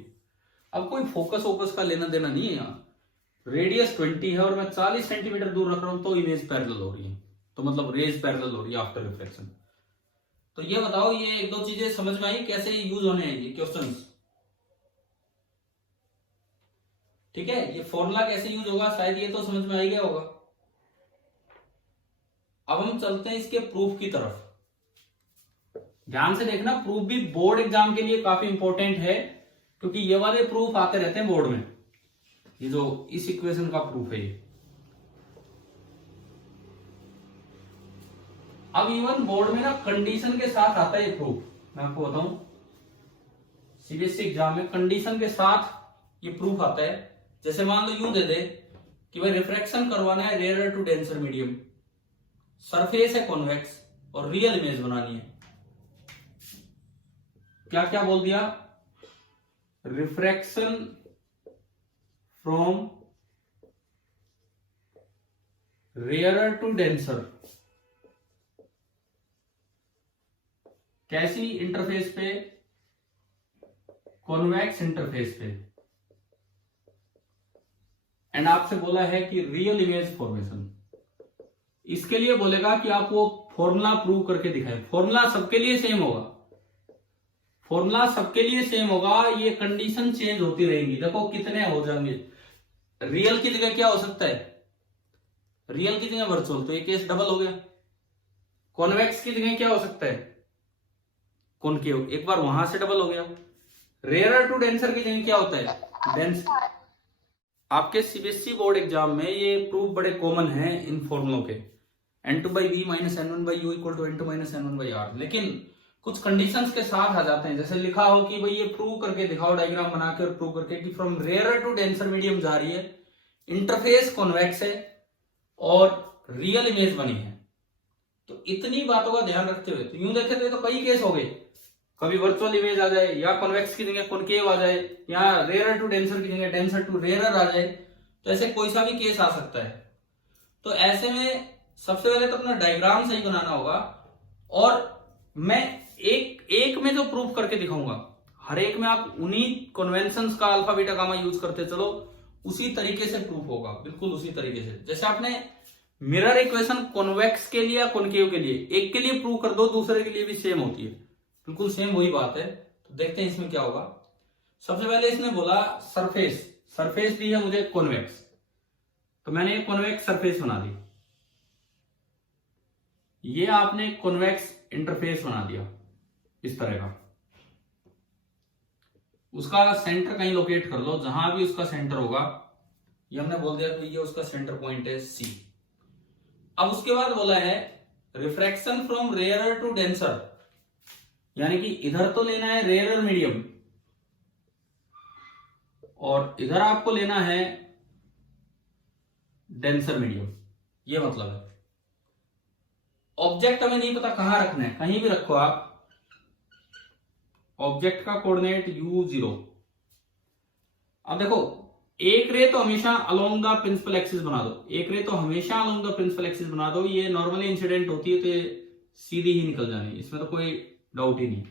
अब कोई फोकस का लेना देना नहीं है यहाँ। रेडियस 20 है और मैं 40 सेंटीमीटर दूर रख रहा हूं तो इमेज पैरेलल हो रही है, तो मतलब रेज पैरेलल हो रही है आफ्टर रिफ्लेक्शन। तो ये बताओ, ये एक दो चीजें समझ में आई कैसे यूज होने हैं ये क्वेश्चंस? ठीक है, ये फॉर्मूला कैसे यूज होगा शायद ये तो समझ में आ गया होगा। अब हम चलते हैं इसके प्रूफ की तरफ। ध्यान से देखना, प्रूफ भी बोर्ड एग्जाम के लिए काफी इंपॉर्टेंट है, क्योंकि ये वाले प्रूफ आते रहते हैं बोर्ड में। ये जो इस इक्वेशन का प्रूफ है ये, अब इवन बोर्ड में ना कंडीशन के साथ आता है ये प्रूफ। मैं आपको बताऊं, सीबीएसई एग्जाम में कंडीशन के साथ ये प्रूफ आता है। जैसे मान लो यूं दे दे कि भाई रिफ्रैक्शन करवाना है rare to denser medium, surface है कॉन्वेक्स और रियल इमेज बनानी है। क्या क्या बोल दिया? Refraction from rare to denser, कैसी इंटरफेस पे? कॉन्वेक्स इंटरफेस पे। एंड आपसे बोला है कि रियल इमेज फॉर्मेशन। इसके लिए बोलेगा कि आप वो फॉर्मूला प्रूव करके दिखाएं। फॉर्मूला सबके लिए सेम होगा, फॉर्मूला सबके लिए सेम होगा, ये कंडीशन चेंज होती रहेंगी। देखो कितने हो जाएंगे। रियल की जगह क्या हो सकता है? रियल की जगह वर्चुअल, तो ये केस डबल हो गया। कॉन्वेक्स की जगह क्या हो सकता है? कॉनकेव, एक बार वहां से डबल हो गया। रेयर टू डेंसर की जगह क्या होता है? डेंस। आपके सीबीएसई बोर्ड एग्जाम में ये प्रूफ बड़े कॉमन हैं इन फॉर्मुलों के, N2/V minus N1/U equal to N2 minus N1/R। लेकिन कुछ कंडीशंस के साथ आ जाते हैं, जैसे लिखा हो कि भाई ये प्रूव करके दिखाओ, डायग्राम बना के और प्रूव करके कि from rare to denser medium जा रही है, इंटरफेस कॉन्वेक्स है और रियल इमेज बनी है। तो इतनी बातों का ध्यान रखते हुए तो यूं देखे तो कई केस हो गए, कभी वर्चुअल इमेज आ जाए या कॉन्वेक्स की जगह कॉनकेव आ जाए या रेयर टू डेंसर की जगह डेंसर टू रेयरर आ जाए, तो ऐसे कोई सा भी केस आ सकता है। तो ऐसे में सबसे पहले तो अपना डायग्राम सही बनाना होगा, और मैं एक में जो प्रूफ करके दिखाऊंगा, हर एक में आप उन्हीं कन्वेंशंस का अल्फा बीटा गामा यूज करते चलो, उसी तरीके से प्रूफ होगा, बिल्कुल उसी तरीके से। जैसे आपने मिरर इक्वेशन कॉन्वेक्स के लिए या कॉनकेव के लिए एक के लिए प्रूव कर दो, दूसरे के लिए भी सेम होती है, बिल्कुल सेम वही बात है। तो देखते हैं इसमें क्या होगा। सबसे पहले इसने बोला सरफेस दी है मुझे कॉन्वेक्स, तो मैंने कॉन्वेक्स सरफेस बना दी, ये आपने कॉन्वेक्स इंटरफेस बना दिया इस तरह का। उसका सेंटर कहीं लोकेट कर लो, जहां भी उसका सेंटर होगा, ये हमने बोल दिया कि ये उसका सेंटर पॉइंट है सी। अब उसके बाद बोला है refraction from rarer to denser, यानी कि इधर तो लेना है रेयरर मीडियम और इधर आपको लेना है डेंसर मीडियम, ये मतलब है। ऑब्जेक्ट हमें नहीं पता कहां रखना है, कहीं भी रखो आप, ऑब्जेक्ट का कोऑर्डिनेट u0। अब देखो एक रे तो हमेशा अलोंग द प्रिंसिपल एक्सिस बना दो, एक रे तो हमेशा अलोंग द प्रिंसिपल एक्सिस बना दो, ये नॉर्मली इंसिडेंट होती है तो ये सीधी ही निकल जानी, इसमें तो कोई डाउट ही नहीं।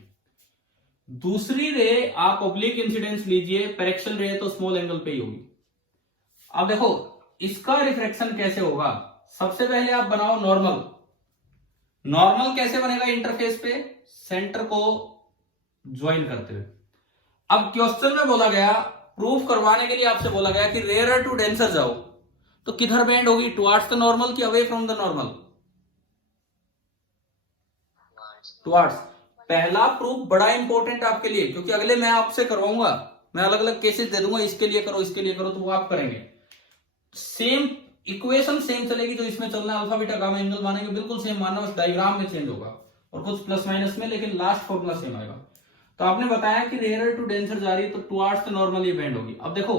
दूसरी रे आप ऑब्लिक इंसिडेंस लीजिए, पैरेक्शियल रे तो स्मॉल एंगल पे ही होगी। अब देखो इसका रिफ्रैक्शन कैसे होगा, सबसे पहले आप बनाओ नॉर्मल कैसे बनेगा इंटरफेस पे, सेंटर को ज्वाइन करते हुए। अब क्वेश्चन में बोला गया, प्रूफ करवाने के लिए आपसे बोला गया कि रेयरर टू डेंसर जाओ, तो किधर बेंड होगी, टुवार्ड्स द नॉर्मल कि away from the normal? Towards. पहला प्रूफ बड़ा इंपॉर्टेंट आपके लिए, क्योंकि अगले मैं आपसे करवाऊंगा, मैं अलग अलग केसेस दे दूंगा, इसके लिए करो इसके लिए करो, तो वो आप करेंगे। सेम इक्वेशन सेम चलेगी, जो इसमें चलना है अल्फा बीटा गामा एंगल मानेंगे, बिल्कुल सेम मानना, उस डायग्राम में चेंज होगा और कुछ प्लस माइनस में, लेकिन लास्ट फॉर्मूला सेम आएगा। तो आपने बताया कि रेयरर टू डेंसर जा रही है तो टुवार्ड्स द नॉर्मल ये बेंड होगी। अब देखो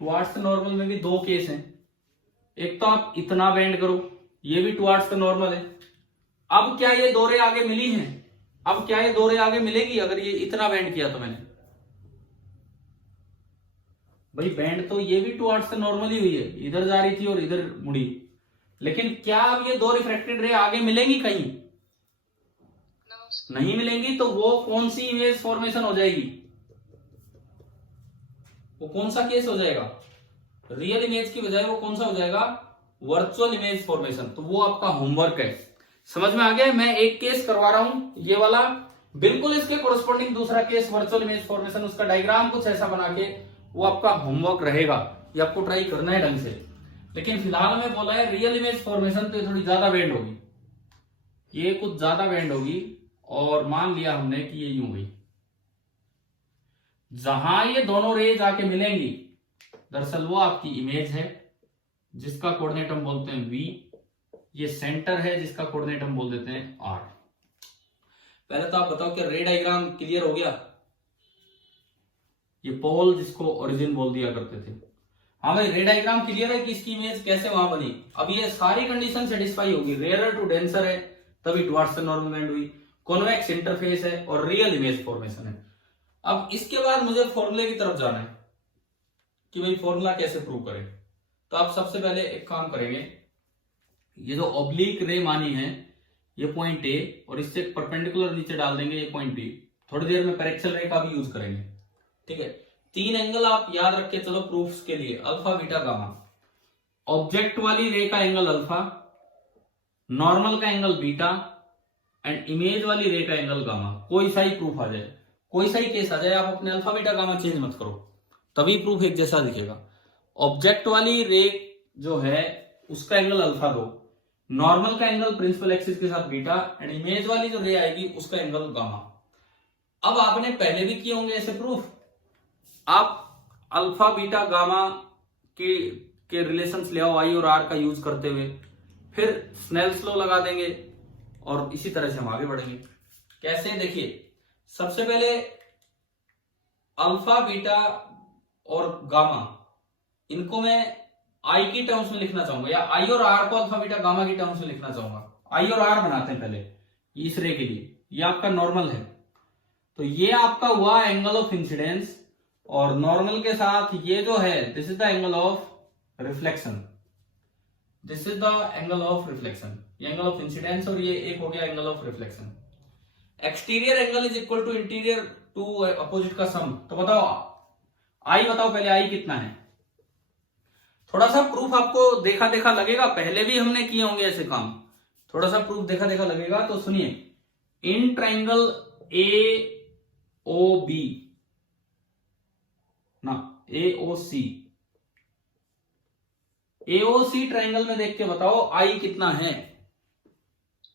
टुवार्ड्स द नॉर्मल में भी दो केस हैं, एक तो आप इतना बेंड करो, ये भी टुवार्ड्स द नॉर्मल है। अब क्या ये दो रे आगे मिली हैं, अब क्या ये दो रे आगे मिलेगी अगर ये इतना बेंड किया तो मैंने, भाई बेंड तो ये भी टुवार्ड्स द नॉर्मल ही हुई है, इधर जा रही थी और इधर मुड़ी, लेकिन क्या अब ये दो रिफ्रैक्टेड रे आगे मिलेंगी कहीं? नहीं मिलेंगी। तो वो कौन सी इमेज फॉर्मेशन हो जाएगी, वो कौन सा केस हो जाएगा? रियल इमेज की बजाय वो कौन सा हो जाएगा? Virtual image formation. तो वो आपका होमवर्क है, समझ में आ गया? मैं एक केस करवा रहा हूं ये वाला, बिल्कुल इसके कोरस्पॉन्डिंग दूसरा केस वर्चुअल इमेज फॉर्मेशन, उसका डायग्राम कुछ ऐसा बना के, वो आपका होमवर्क रहेगा, ये आपको ट्राई करना है ढंग से। लेकिन फिलहाल में बोला है रियल इमेज फॉर्मेशन, तो ये थोड़ी ज्यादा बेंड होगी, ये कुछ ज्यादा बेंड होगी, और मान लिया हमने कि ये यूं हुई। जहां ये दोनों रे जाके मिलेंगी, दरअसल वो आपकी इमेज है जिसका कोऑर्डिनेट हम बोलते हैं v, ये सेंटर है जिसका कोऑर्डिनेट हम बोल देते हैं r। पहले तो आप बताओ क्या रे डायग्राम क्लियर हो गया? ये पोल जिसको ओरिजिन बोल दिया करते थे, हाँ भाई रे डायग्राम क्लियर है कि इसकी इमेज कैसे वहां बनी। अब ये सारी कंडीशन सेटिस्फाई होगी, रेयरर टू डेंसर है तभी टुवार्ड्स द नॉर्मल बेंड हुई, कॉन्वेक्स इंटरफेस है और रियल इमेज फॉर्मेशन है। अब इसके बाद मुझे फॉर्मूले की तरफ जाना है कि भाई फॉर्मूला कैसे प्रूव करें। तो आप सबसे पहले एक काम करेंगे, ये जो ऑब्लिक रे मानी है ये पॉइंट ए और इससे परपेंडिकुलर नीचे डाल देंगे ये पॉइंट बी। थोड़ी देर में पैरेक्शियल रे का भी यूज करेंगे, ठीक है। तीन एंगल आप याद रख के चलो प्रूफ्स के लिए, अल्फा बीटा गामा। ऑब्जेक्ट वाली रे का एंगल अल्फा, नॉर्मल का एंगल बीटा एंड इमेज वाली रे का एंगल गामा। कोई सा ही प्रूफ आ जाए, कोई सा ही केस आ जाए, आप अपने अल्फा बीटा गामा चेंज मत करो, तभी प्रूफ एक जैसा दिखेगा। ऑब्जेक्ट वाली रे जो है उसका एंगल अल्फा दो, नॉर्मल का एंगल प्रिंसिपल एक्सिस के साथ बीटा एंड इमेज वाली जो रे आएगी उसका एंगल गामा। अब आपने पहले भी किए होंगे ऐसे प्रूफ, आप अल्फा बीटा गामा के रिलेशंस ले आओ आई और आर का यूज करते हुए, फिर स्नेल्स लॉ लगा देंगे और इसी तरह से हम आगे बढ़ेंगे। कैसे? देखिए सबसे पहले अल्फा बीटा और गामा, इनको मैं आई की टर्म्स में लिखना चाहूंगा, या आई और आर को अल्फा बीटा गामा की टर्म्स में लिखना चाहूंगा। आई और आर बनाते हैं पहले इस रे के लिए, ये आपका नॉर्मल है, तो ये आपका हुआ एंगल ऑफ इंसिडेंस, और नॉर्मल के साथ ये जो है this is the angle of reflection, this is the angle of reflection, ये एंगल ऑफ इंसिडेंस और ये एक हो गया angle of reflection. Exterior angle is equal to interior to opposite का सम। तो बताओ आई, बताओ पहले आई कितना है। थोड़ा सा प्रूफ आपको देखा देखा लगेगा, पहले भी हमने किए होंगे ऐसे काम, थोड़ा सा प्रूफ देखा देखा लगेगा। तो सुनिए, in triangle A O B ना AOC, AOC ट्राइंगल में देख के बताओ आई कितना है।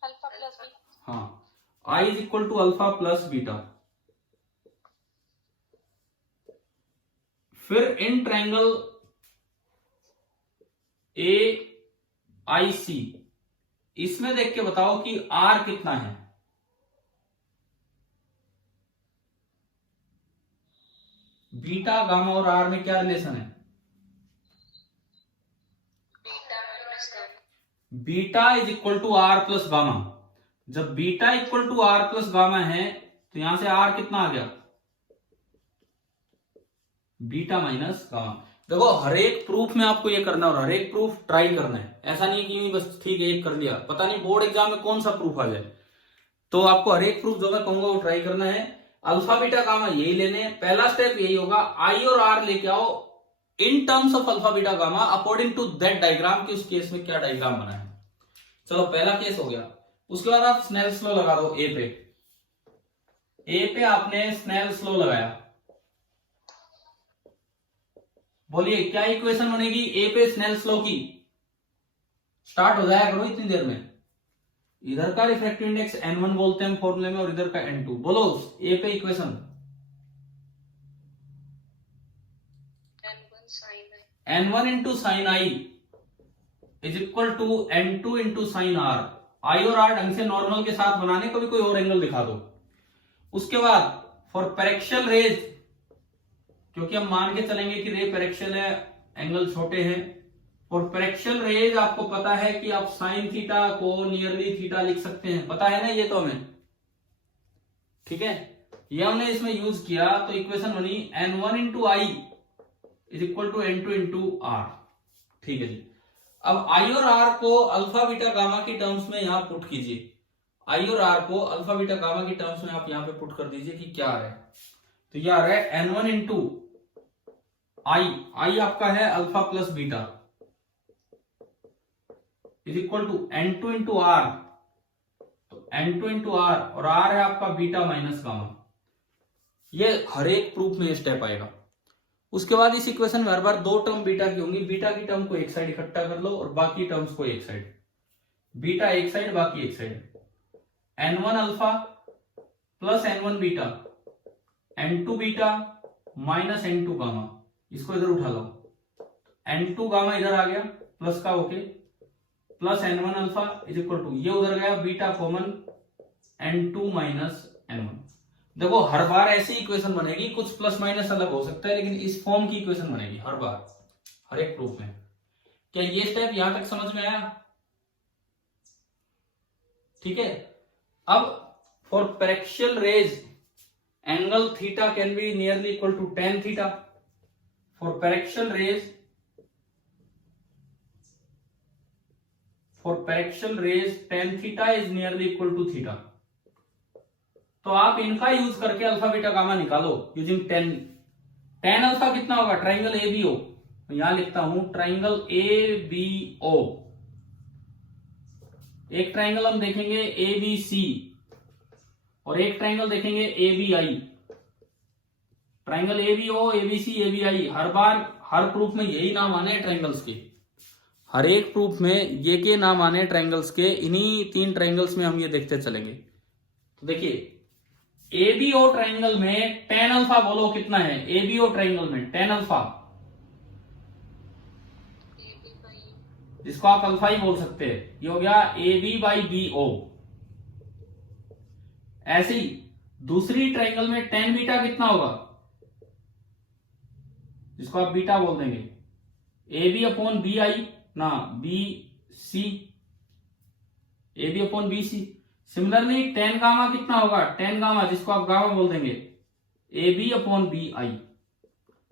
Alpha plus beta. हाँ, i is equal to alpha plus beta. फिर इन ट्राइंगल AIC, इसमें देख के बताओ कि आर कितना है। बीटा, गामा और आर में क्या रिलेशन है? Beta minus gamma. Beta is equal to r plus gamma. जब beta equal to r plus gamma है तो यहां से आर कितना आ गया? Beta minus gamma. देखो हर एक प्रूफ में आपको ये करना है और हर एक प्रूफ ट्राई करना है, ऐसा नहीं कि बस ठीक है एक कर लिया, पता नहीं बोर्ड एग्जाम में कौन सा प्रूफ आ जाए। तो आपको हर एक प्रूफ जो मैं कहूंगा वो ट्राई करना है। अल्फा बीटा गामा यही लेने हैं, पहला स्टेप यही होगा, आई और आर लेके आओ in terms of alpha beta gamma according to that diagram, कि उस केस में क्या डायग्राम बना है। चलो पहला केस हो गया। उसके बाद आप स्नेल्स लॉ लगा दो ए पे। ए पे आपने स्नेल्स लॉ लगाया, बोलिए क्या इक्वेशन बनेगी ए पे स्नेल्स लॉ की? स्टार्ट हो जाया करो इतनी देर में। इधर का रिफ्रैक्टिव इंडेक्स n1 बोलते हैं फॉर्मूले में और इधर का n2। बोलो ए पे equation. n1 into sine i is equal to n2 into sine r. I और आर ढंग से नॉर्मल के साथ बनाने को भी कोई और एंगल दिखा दो। उसके बाद फॉर पेरेक्शियल रेज, क्योंकि हम मान के चलेंगे कि रे पेरेक्शियल है, एंगल छोटे हैं, और पेरेक्शियल रेज आपको पता है कि आप साइन थीटा को नियरली थीटा लिख सकते हैं, पता है ना ये तो हमें, ठीक है। ये हमने इसमें यूज किया तो इक्वेशन बनी n1 into i is equal to n2 into r. ठीक है जी। अब आई और आर को अल्फा बीटा गामा की टर्म्स में यहां पुट कीजिए। आई और आर को अल्फा बीटा गामा की टर्म्स में आप यहां पे पुट कर दीजिए कि क्या आ रहा है। तो ये आ रहा है n1 इंटू आई आपका है alpha plus beta is equal to n2 into r. तो n2 इंटू आर और आर है आपका बीटा माइनस गामा। ये हर एक प्रूफ में ये स्टेप आएगा। उसके बाद इस इक्वेशन में हर बार दो टर्म बीटा की होंगी, बीटा की टर्म को एक साइड इकट्ठा कर लो और बाकी टर्म्स को एक साइड, बीटा एक साइड बाकी एक side. n1 alpha plus n1 beta, n2 beta minus n2 gamma, इसको इधर उठा लो, n2 गामा इधर आ गया प्लस का होके, plus n1 alpha is equal to ये उधर गया beta common n2 minus n1। देखो हर बार ऐसी इक्वेशन बनेगी, कुछ प्लस माइनस अलग हो सकता है लेकिन इस फॉर्म की इक्वेशन बनेगी हर बार हर एक प्रूफ में। क्या ये स्टेप यहां तक समझ में आया? ठीक है। अब for paraxial rays angle theta can be nearly equal to tan theta. For paraxial rays tan theta is nearly equal to theta. तो आप इनका यूज करके अल्फा बीटा गामा निकालो यूजिंग tan अल्फा कितना होगा? ट्राइंगल ABO, यहां लिखता हूं ट्राइंगल ABO। एक ट्राइंगल हम देखेंगे ABC और एक ट्राइंगल देखेंगे ABI। Triangle ABO, ABC, ABI हर बार हर प्रूफ में यही नाम आने हैं ट्राइंगल्स के, हर एक प्रूफ में ये के नाम आने हैं ट्राइंगल्स के। इन्हीं तीन ट्राइंगल्स में हम ये देखते चलेंगे। तो देखिए ABO ट्राइंगल में tan अल्फा बोलो कितना है? ABO ट्राइंगल में tan अल्फा, जिसको आप अल्फा ही बोल सकते हैं, ये हो गया AB बाई BO। ऐसे ही दूसरी ट्राइंगल में tan बीटा कितना होगा? जिसको आप बीटा बोल देंगे, AB अपॉन BI ना BC। A B upon B C. Similarly tan gamma कितना होगा, टेन गामा जिसको आप गामा बोल देंगे, A B upon B I.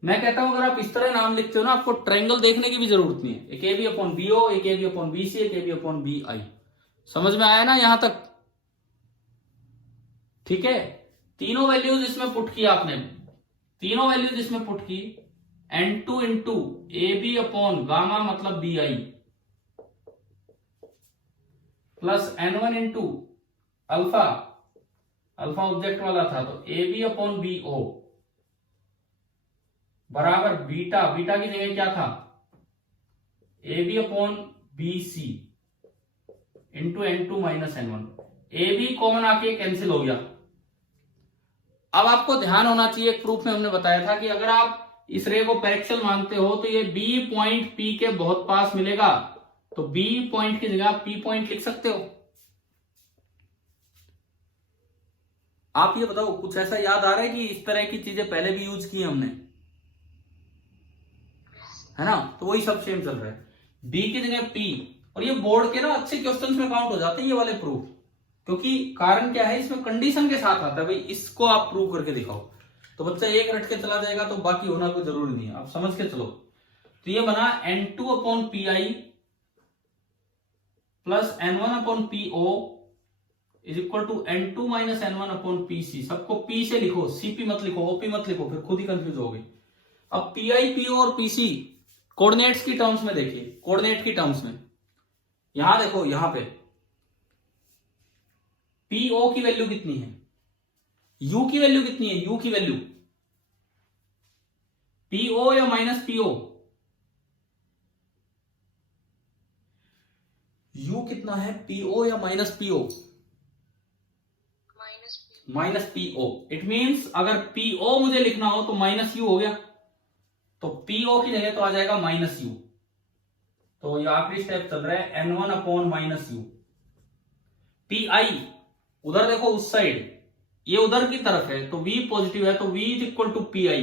मैं कहता हूं अगर आप इस तरह नाम लिखते हो ना, आपको ट्रायंगल देखने की भी जरूरत नहीं है। एक A B upon B O, एक A B upon B C, एक A B upon B I. समझ में आया ना यहां तक? ठीक है, तीनों वैल्यूज इसमें पुट की आपने, तीनों वैल्यूज इसमें पुट की। N2 into A B upon gamma मतलब B I plus N1 into alpha, alpha object वाला था तो A B upon B O बराबर बीटा, बीटा की जगह क्या था, A B upon B C into N2 minus N1। A B common आके कैंसिल हो गया। अब आपको ध्यान होना चाहिए, एक प्रूफ में हमने बताया था कि अगर आप इस रे को पैरेक्सल मानते हो तो ये बी पॉइंट पी के बहुत पास मिलेगा, तो बी पॉइंट की जगह पी पॉइंट लिख सकते हो। आप ये बताओ कुछ ऐसा याद आ रहा है कि इस तरह की चीजें पहले भी यूज की हमने, है ना? तो वही सब सेम चल रहा है, बी की जगह पी। और ये बोर्ड के ना अच्छे क्वेश्चंस में काउंट हो जाते हैं ये वाले प्रूफ, क्योंकि कारण क्या है, इसमें कंडीशन के साथ आता है भाई, इसको आप प्रूव करके दिखाओ। तो बच्चा एक रट के चला जाएगा तो बाकी होना कोई जरूरी नहीं है, आप समझ के चलो। तो ये बना N2 upon P I plus N1 upon P O is equal to N2 minus N1 upon P C. सबको पी से लिखो, सीपी मत लिखो, ओपी मत लिखो, फिर खुद ही कंफ्यूज होगे। अब पी आई, पी ओ और पी सी कोऑर्डिनेट्स की टर्म्स में देखिए, कोऑर्डिनेट की टर्म्स में यहां देखो, यहां पे पीओ की वैल्यू कितनी है, यू की वैल्यू कितनी है, यू की वैल्यू पीओ या माइनस पीओ, यू कितना है, पीओ या minus PO, minus PO. It means अगर पीओ मुझे लिखना हो तो माइनस यू हो गया, तो पीओ की जगह तो आ जाएगा माइनस यू। तो ये आखिरी स्टेप चल रहा है N1 upon minus you. P I उधर देखो उस साइड, ये उधर की तरफ है तो V पॉजिटिव है, तो V is equal to P I.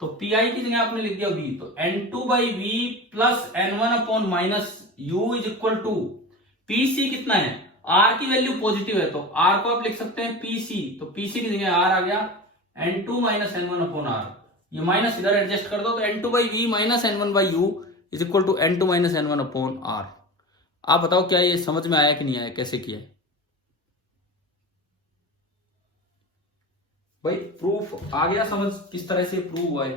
तो पी आई की जगह आपने लिख दिया V, तो N2 by v plus N1 upon minus u is equal to P C कितना है, R की वैल्यू पॉजिटिव है तो R को आप लिख सकते हैं PC, तो PC की जगह R आ गया N2 minus N1 upon R। ये माइनस इधर एडजस्ट कर दो तो N2 by v minus N1 by u is equal to N2 minus N1 upon R। आप बताओ क्या ये समझ में आया कि नहीं आया, कैसे किया है भाई? प्रूफ आ गया समझ किस तरह से प्रूव हुआ है?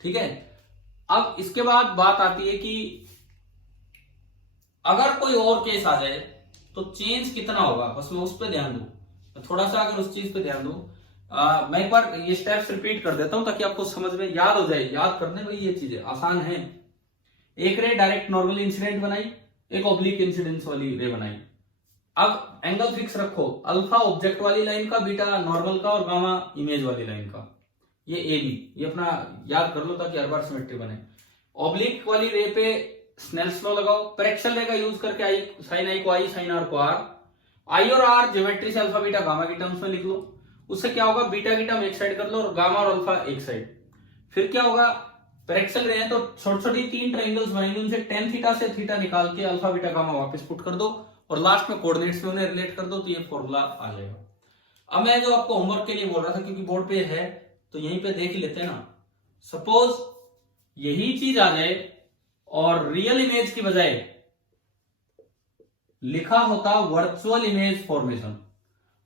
ठीक है, अब इसके बाद बात आती है कि अगर कोई और केस आ जाए तो चेंज कितना होगा, बस मैं उस पर ध्यान दूं, थोड़ा सा अगर उस चीज पे ध्यान दूं। मैं एक बार ये स्टेप्स रिपीट कर देता हूं ताकि आपको समझ में याद हो जाए, याद करने में ये चीजें आसान है। एक रे डायरेक्ट नॉर्मल इंसिडेंट बनाई, एक ऑब्लिक इंसिडेंस वाली रे बनाई। अब एंगल फिक्स रखो, अल्फा ऑब्जेक्ट वाली लाइन का, बीटा नॉर्मल का और गामा इमेज वाली लाइन का। ये ए बी, ये अपना याद कर लो ताकि हर बार सिमेट्री बने। ऑब्लिक वाली रे पे स्नेल्स लॉ लगाओ, पैरेक्सल रे का यूज करके आई साइन आई को आई, साइन आर को आर, आई और आर ज्योमेट्री से अल्फा बीटा गामा की टर्म्स में लिख लो। उससे क्या होगा, बीटा की टर्म एक साइड कर लो और गामा और अल्फा एक साइड। फिर क्या होगा, पैरेक्सल रे है तो छोटी छोटी तीन ट्रायंगल्स बनेंगे, उनसे टेन थीटा से थीटा निकाल के अल्फा बीटा गामा वापस पुट कर दो और लास्ट में कोऑर्डिनेट्स में उन्हें रिलेट कर दो, तो ये फॉर्मूला आ जाएगा। अब मैं जो आपको होमवर्क के लिए बोल रहा था, क्योंकि बोर्ड पे है तो यहीं पे देख ही लेते हैं ना। सपोज यही चीज आ जाए और रियल इमेज की बजाय लिखा होता वर्चुअल इमेज फॉर्मेशन,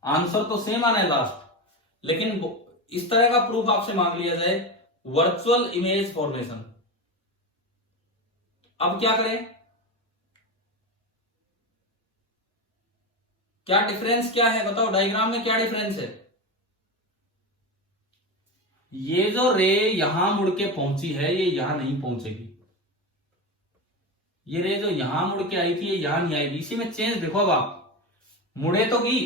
आंसर तो सेम आना है लास्ट, लेकिन इस तरह का प्रूफ आपसे मांग लिया जाए वर्चुअल इमेज फॉर्मेशन। अब क्या करें, क्या डिफरेंस क्या है बताओ, डायग्राम में क्या डिफरेंस है? ये जो रे यहां मुड़ के पहुंची है ये यहां नहीं पहुंचेगी, ये रे जो यहां मुड़ के आई थी ये यहां नहीं आएगी। इसी में चेंज देखो, अब आप मुड़े तो की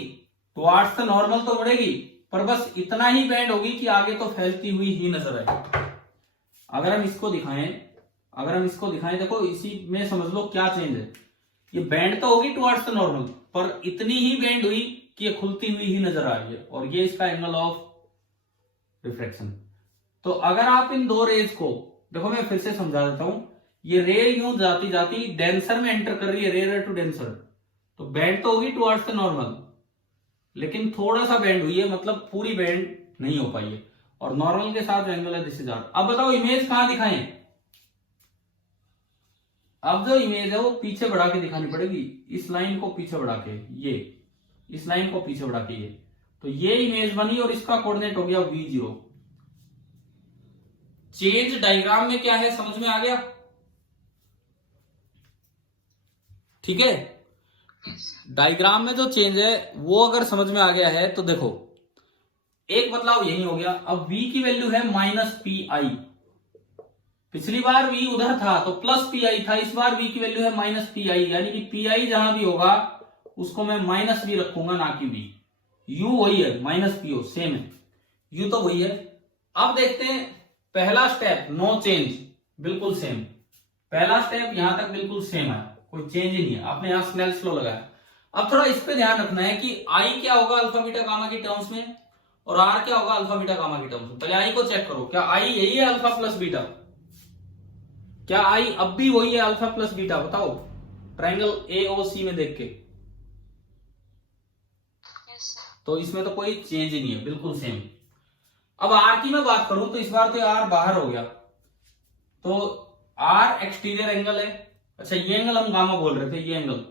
टुवार्ड्स द नॉर्मल तो मुड़ेगी, पर बस इतना ही बैंड होगी कि आगे तो फैलती हुई ही नजर आए। अगर हम इसको दिखाएं, देखो इसी में समझ लो क्या चेंज है। ये बैंड तो होगी टुवार्ड्स द नॉर्मल, पर इतनी ही बैंड हुई कि ये खुलती हुई ही नजर आ रही है, और ये इसका एंगल ऑफ रिफ्रैक्शन। तो अगर आप इन दो रेज को देखो, मैं फिर से समझा देता हूं, ये रे यूं जाती जाती डेंसर में एंटर कर रही है, रेयर टू डेंसर, तो बेंड तो होगी टुवर्ड्स द नॉर्मल, लेकिन थोड़ा सा बेंड हुई है, मतलब पूरी बेंड नहीं हो पाई है, और नॉर्मल के साथ एंगल है दिस इज आर। अब बताओ इमेज कहां दिखाएं? अब जो इमेज है वो पीछे बढ़ा के दिखानी पड़ेगी, इस लाइन को पीछे बढ़ा के, ये इस लाइन को पीछे बढ़ा के, ये तो ये इमेज बनी और इसका कोऑर्डिनेट हो गया v0। चेंज डायग्राम में क्या है समझ में आ गया? ठीक है, डायग्राम में जो चेंज है वो अगर समझ में आ गया है तो देखो एक बदलाव यही हो गया। अब v की वैल्यू है -pi, पिछली बार v उधर था तो +pi था, इस बार v की वैल्यू है -pi, यानी कि pi जहां भी होगा उसको मैं -v रखूंगा, ना कि v। u वही है, -po सेम है, u तो वही है। अब देखते हैं पहला स्टेप, नो चेंज, बिल्कुल सेम। पहला स्टेप यहां तक बिल्कुल सेम है, कोई चेंज ही नहीं है, आपने यहां स्नेल्स लॉ लगाया। अब थोड़ा इस पे ध्यान रखना है कि i क्या होगा अल्फा बीटा गामा की टर्म्स में, और r क्या होगा अल्फा बीटा गामा की टर्म्स में। पहले i को चेक करो, क्या i यही है अल्फा प्लस बीटा? क्या i अब भी वही है अल्फा प्लस बीटा? बताओ ट्राइंगल AOC में देख के। Yes, sir. तो इसमें तो कोई चेंज ही नहीं है, बिल्कुल सेम। अब r की मैं बात करूं तो इस बार तो r बाहर हो गया, तो r एक्सटीरियर एंगल है। अच्छा ये एंगल हम गामा बोल रहे थे, ये एंगल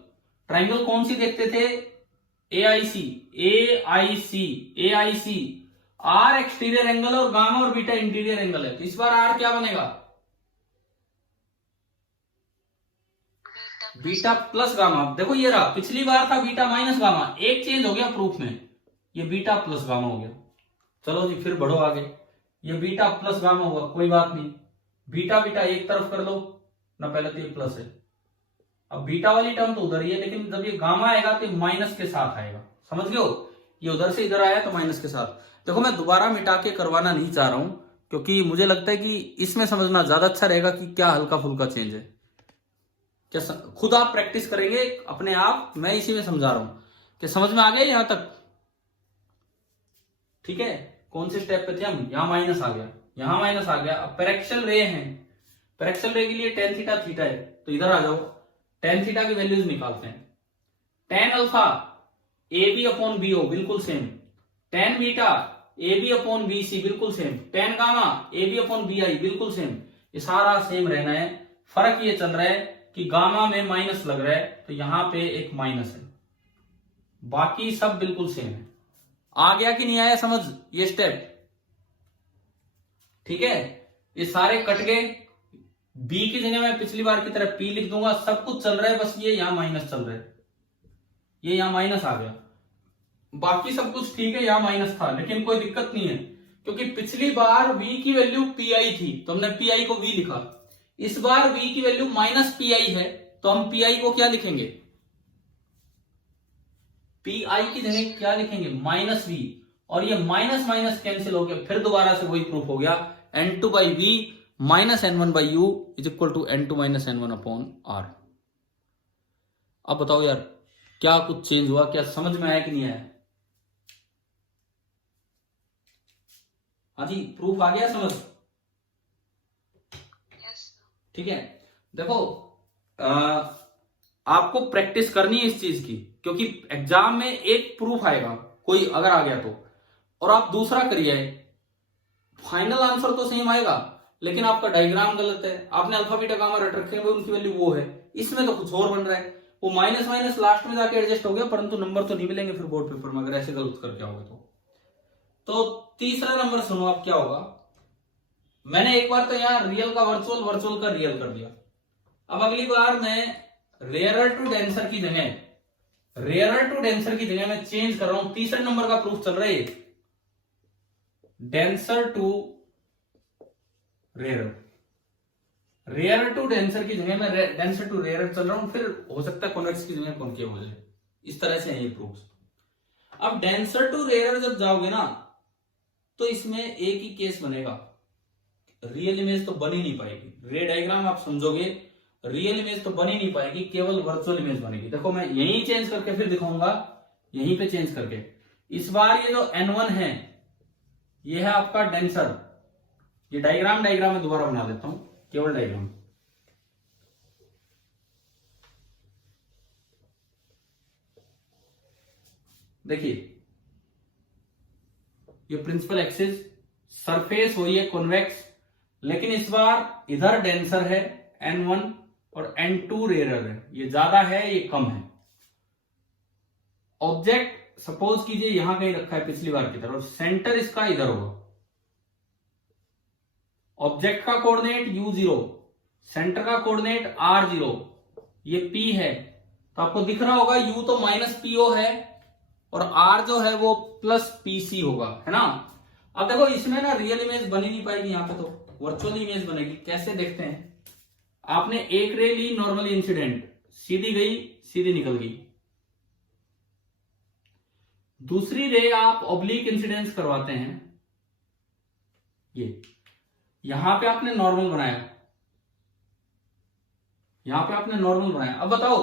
ट्राइंगल कौन सी देखते थे? AIC, AIC r exterior angle और गामा और बीटा इंटीरियर एंगल है, तो इस बार r क्या बनेगा? Beta plus gamma. देखो ये रहा, पिछली बार था बीटा माइनस गामा, एक चेंज हो गया प्रूफ में, ये बीटा प्लस गामा हो गया। चलो जी फिर बढ़ो आगे, ये बीटा प्लस गामा हुआ, कोई बात नहीं, बीटा बीटा एक तरफ कर लो ना, पहले तो ये प्लस है, अब बीटा वाली टर्म तो उधर ही है, लेकिन जब ये गामा आएगा तो माइनस के साथ आएगा, समझ गए हो? ये उधर से इधर आया तो माइनस के साथ। देखो मैं दोबारा मिटा के करवाना नहीं चाह रहा हूं, क्योंकि मुझे लगता है कि इसमें समझना ज्यादा अच्छा रहेगा कि क्या हल्का फुल्का चेंज है। क्या खुद आप प्रैक्टिस करेंगे अपने आप, मैं इसी में समझा रहा हूं कि समझ में आ गया यहां तक? ठीक है, कौन से स्टेप पे थे हम? यहां माइनस आ गया, यहां माइनस आ गया। अब पैरेक्शल रे है, पैरेक्शल रे के लिए टेन थीटा थीटा है, तो इधर आ जाओ, टेन थीटा की वैल्यूज निकालते हैं। Tan alpha AB upon BO बिल्कुल same, tan beta AB upon BC बिल्कुल same, ten gamma AB upon BI बिल्कुल सेम। ये सारा सेम रहना है, फर्क ये चल रहा है कि गामा में माइनस लग रहा है तो यहां पे एक माइनस है, बाकी सब बिल्कुल सेम है। आ गया कि नहीं आया समझ ये स्टेप? ठीक है, ये सारे कट गए, बी की जगह मैं पिछली बार की तरह P लिख दूंगा, सब कुछ चल रहा है, बस ये यहां माइनस चल रहा है, ये यहां माइनस आ गया, बाकी सब कुछ ठीक है, यहां माइनस था लेकिन कोई दिक्कत नहीं है, क्योंकि पिछली बार v की वैल्यू pi थी तो हमने pi को v लिखा, इस बार v की वैल्यू -pi है तो हम pi को क्या लिखेंगे? pi की जगह क्या लिखेंगे? -v, और ये माइनस माइनस कैंसिल हो गया, फिर दोबारा से वही प्रूफ हो गया, n2/v -n1/u is equal to n2 - n1 upon r। अब बताओ यार क्या कुछ चेंज हुआ? क्या समझ में आया कि नहीं आया? हाँ जी, प्रूफ आ गया समझ? Yes. ठीक है, देखो आपको प्रैक्टिस करनी है इस चीज की, क्योंकि एग्जाम में एक प्रूफ आएगा कोई अगर आ गया तो, और आप दूसरा करिए, फाइनल आंसर तो सेम आएगा लेकिन आपका डायग्राम गलत है, आपने अल्फा बीटा गामा रट रखे हैं, उनकी वैल्यू वो है, इसमें तो कुछ और बन रहा है, वो माइनस माइनस लास्ट में जाके एडजस्ट हो गया, परंतु नंबर तो नहीं मिलेंगे फिर बोर्ड पेपर में अगर ऐसे गलत करके आओगे तो तीसरा नंबर सुनो आप क्या होगा। मैंने एक बार तो यहाँ रियल का वर्चुअल, वर्चुअल का रियल कर दिया, अब अगली बार मैं रेयरर टू डेंसर की जगह, रेयरर टू डेंसर की जगह मैं चेंज कर रहा हूं, तीसरे नंबर का प्रूफ चल रहा है, denser to rarer, rare to denser की जगह मैं डेंसर टू रेयर चल रहा हूं, फिर हो सकता है कॉन्वेक्स की जगह कॉनकेव हो जाए, इस तरह से है ये प्रूफ। अब डेंसर टू रेयर जब जाओगे ना तो इसमें एक ही केस बनेगा, रियल इमेज तो बन ही नहीं पाएगी, रे डायग्राम आप समझोगे, रियल इमेज तो बन ही नहीं पाएगी, केवल वर्चुअल इमेज बनेगी। देखो मैं यहीं चेंज करके फिर दिखाऊंगा, यहीं पे चेंज करके, इस बार ये जो N1 है ये है आपका डेंसर, ये डायग्राम में दोबारा बना देता हूं, केवल डायग्राम, देखिए ये प्रिंसिपल एक्सिस, सरफेस हुई है कॉन्वेक्स, लेकिन इस बार इधर डेंसर है N1 और N2 रेयर है, ये ज्यादा है ये कम है। ऑब्जेक्ट सपोज कीजिए यहां कहीं रखा है पिछली बार की तरह, और सेंटर इसका इधर होगा। ऑब्जेक्ट का कोऑर्डिनेट U0, सेंटर का कोऑर्डिनेट R0, ये P है, तो आपको दिख रहा होगा U तो -PO है और R जो है वो +PC होगा, है ना। अब देखो इसमें ना रियल इमेज बनी नहीं पाएगी, यहां पे तो वर्चुअल इमेज बनेगी। कैसे देखते हैं, आपने एक रे ली नॉर्मल इंसिडेंट, सीधी गई सीधी निकल गई। दूसरी रे आप ऑब्लिक इंसिडेंस करवाते हैं, ये यहां पे आपने नॉर्मल बनाया, यहां पे आपने नॉर्मल बनाया। अब बताओ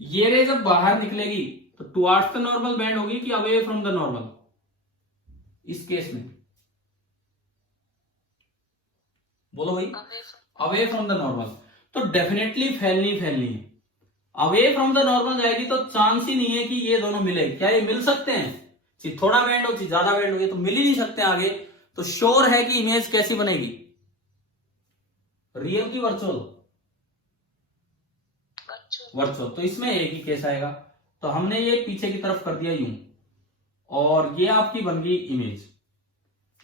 ये रे जब बाहर निकलेगी तो टुवार्ड्स द नॉर्मल बैंड होगी कि अवे फ्रॉम द नॉर्मल? इस केस में बोलो भाई, अवे फ्रॉम द नॉर्मल, तो डेफिनेटली फैलनी है। अवे फ्रॉम द नॉर्मल जाएगी तो चांस ही नहीं है कि ये दोनों मिले। क्या ये मिल सकते हैं? चाहे थोड़ा बैंड हो चाहे ज्यादा बैंड हो, ये तो मिल ही नहीं सकते आगे। तो श्योर है कि इमेज कैसी बनेगी, रियल की वर्चुअल? वर्चुअल। तो इसमें एक ही केस आएगा। तो हमने ये पीछे की तरफ कर दिया यूं, और ये आपकी बन गई इमेज,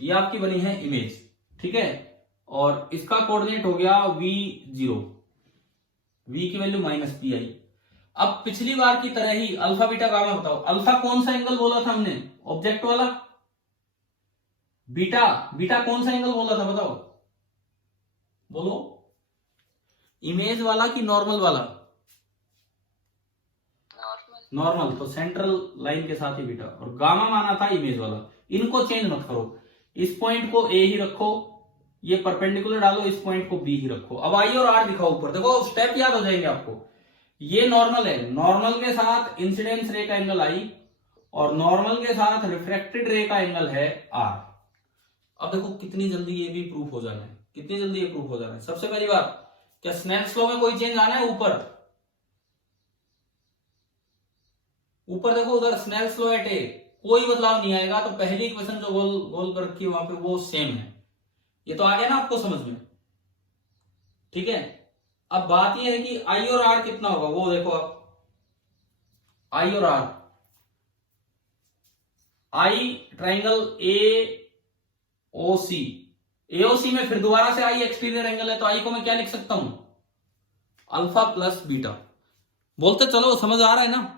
ये आपकी बनी है इमेज, ठीक है। और इसका कोऑर्डिनेट हो गया V0, V की वैल्यू -PI। अब पिछली बार की तरह ही अल्फा बीटा गामा बताओ। अल्फा कौन सा एंगल बोला था हमने, ऑब्जेक्ट वाला? बीटा, बीटा कौन सा एंगल बोला था बताओ, बोलो। इमेज वाला कि नॉर्मल वाला? नॉर्मल। तो सेंट्रल लाइन के साथ ही बीटा, और गामा माना था इमेज वाला। इनको चेंज मत करो, इस पॉइंट को A ही रखो, ये परपेंडिकुलर डालो, इस पॉइंट को B ही रखो। अब I और R दिखाओ ऊपर, देखो स्टेप याद हो जाएंगे आपको। ये नॉर्मल है, नॉर्मल के साथ इंसिडेंस रे का एंगल I और नॉर्मल के साथ रिफ्रैक्टेड रे का एंगल है R। अब देखो कितनी जल्दी ये भी प्रूफ हो जाना है, कितनी जल्दी ये प्रूफ हो जाना है। सबसे पहली बात, क्या स्नेल्स लॉ में कोई चेंज आना है? ऊपर देखो, उधर स्नेल्स लॉ एट A, कोई बदलाव नहीं आएगा। तो पहली इक्वेशन जो गोल गोल कर रखी है वहां पे वो सेम है। ये तो आ गया ना आपको समझ में, ठीक है। अब बात ये है कि I और R कितना होगा, वो देखो आप। I और R, I triangle AOC, AOC में फिर दोबारा से I एक्सटीरियर एंगल है, तो I को मैं क्या लिख सकता हूं, अल्फा प्लस बीटा। बोलते चलो, समझ आ रहा है ना।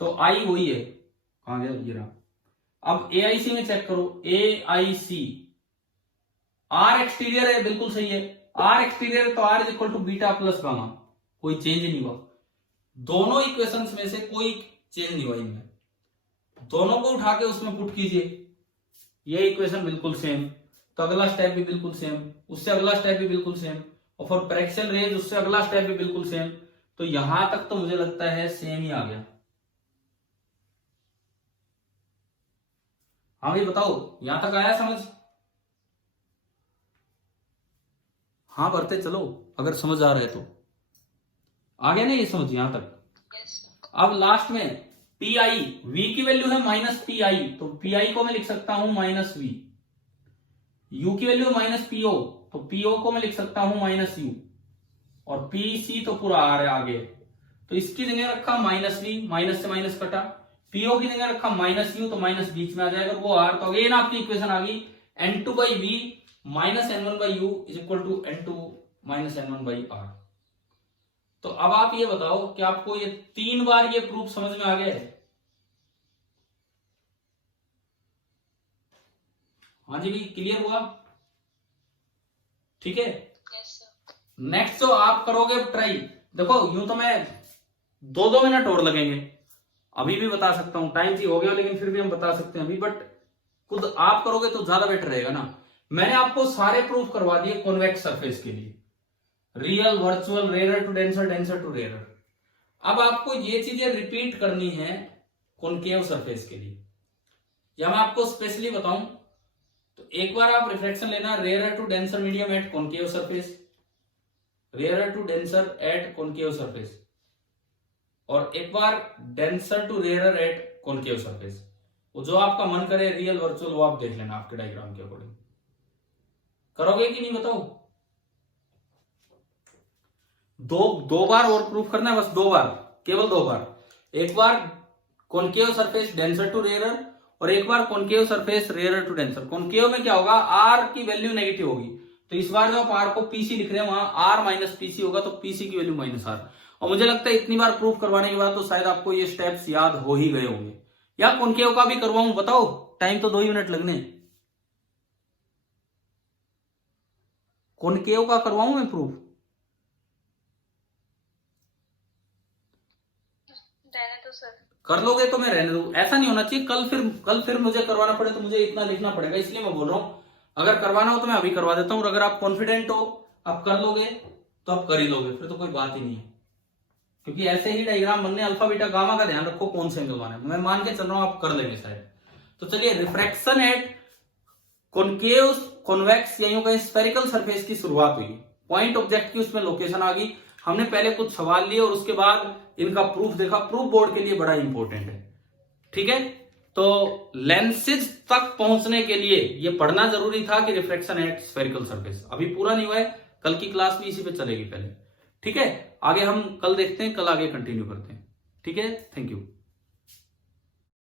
तो I वही है, कहां गया ये रहा। अब AIC में चेक करो, AIC, R एक्सटीरियर है, बिल्कुल सही है। R एक्सटीरियर तो R is equal to beta plus gamma, कोई चेंज नहीं हुआ। दोनों इक्वेशंस में से कोई चेंज नहीं हुआ इनमें, दोनों को उठा के उसमें पुट कीजिए, ये इक्वेशन बिल्कुल सेम। तो अगला स्टेप भी बिल्कुल सेम, उससे अगला स्टेप भी बिल्कुल सेम, और फॉर पैरेक्सियल रेज उससे अगला स्टेप भी बिल्कुल सेम। तो यहां तक तो मुझे लगता है सेम ही आ गया। हाँ भाई बताओ, यहां तक आया समझ? हाँ बढ़ते चलो, अगर समझ आ रहे तो। आ गया ना ये समझ यहां तक? अब लास्ट में PI, V की वैल्यू है -PI, तो PI को मैं लिख सकता हूं -V। U की वैल्यू -PO, तो PO को मैं लिख सकता हूं -U, और PC तो पूरा आ रहा है आगे, तो इसकी जगह रखा -V, माइनस से माइनस कटा। PO की जगह रखा -U, तो माइनस बीच में आ जाएगा, वो R। तो अगेन आपकी इक्वेशन आ गई N2/V -N1/U is equal to N2 -N1/R। तो अब आप ये बताओ कि आपको ये 3 बार ये प्रूफ समझ में आ गया है? हाँ जी भाई, क्लियर हुआ? ठीक है। नेक्स्ट जो आप करोगे ट्राई, देखो यूं तो मैं 2-2 मिनट और लगेंगे, अभी भी बता सकता हूं, टाइम जी हो गया लेकिन फिर भी हम बता सकते हैं अभी, बट खुद आप करोगे तो ज्यादा बेटर रहेगा ना। मैंने आपको सारे प्रूफ करवा दिए कॉन्वेक्स सरफेस के लिए, real, virtual, rare to denser, denser to rare. अब आपको ये चीजें रिपीट करनी है कॉनकेव सरफेस के लिए, या मैं आपको स्पेशली बताऊं तो एक बार आप रिफ्लेक्शन लेना, rare to denser medium at concave surface, rare to denser at concave surface. और एक बार denser to rarer at concave surface. वो जो आपका मन करे रियल वर्चुअल वो आप देख लेना आपके डायग्राम के अकॉर्डिंग। करोगे कि नहीं बताओ? दो बार और प्रूफ करना है, बस 2 बार, केवल 2 बार। एक बार concave surface denser to rarer और एक बार concave surface rarer to denser. Concave में क्या होगा, आर की वैल्यू नेगेटिव होगी, तो इस बार जो आप आर को पीसी लिख रहे हैं वहां आर माइनस पीसी होगा, तो पीसी की वैल्यू माइनस आर। और मुझे लगता है इतनी बार प्रूफ करवाने के बाद तो शायद आपको ये स्टेप्स याद हो ही गए होंगे। या कॉनकेव का भी करवाऊं बताओ? टाइम तो 2 ही मिनट लगने। कॉनकेव का करवाऊं मैं प्रूफ? रहने दो सर। कर लोगे तो मैं रहने दूं? ऐसा नहीं होना चाहिए कल फिर मुझे करवाना पड़े तो मुझे इतना लिखना पड़ेगा, इसलिए मैं बोल रहा हूं अगर करवाना हो तो मैं अभी करवा देता हूं, और अगर आप कॉन्फिडेंट हो आप कर लोगे तो आप कर ही लोगे, फिर तो कोई बात ही नहीं है। क्योंकि ऐसे ही डायग्राम बनने, अल्फा बीटा गामा का ध्यान रखो कौन से एंगल है, मैं मान के चल रहा हूं आप कर लेंगे शायद। तो चलिए, रिफ्रैक्शन एट कॉनकेव कॉन्वेक्स या यूं कहें स्फेरिकल सरफेस की शुरुआत हुई। पॉइंट ऑब्जेक्ट की उसमें लोकेशन आ गई, हमने पहले कुछ सवाल लिए और उसके बाद इनका प्रूफ देखा। प्रूफ बोर्ड के लिए बड़ा इंपॉर्टेंट है, ठीक है? तो लेंसेज तक पहुंचने के लिए ये पढ़ना जरूरी था कि रिफ्रैक्शन एट स्फेरिकल सरफेस। अभी पूरा नहीं हुआ है, कल की क्लास भी इसी पे चलेगी पहले, ठीक है? आगे हम कल देखते हैं, कल आगे कंटिन्यू करते हैं, ठीक है? Thank you.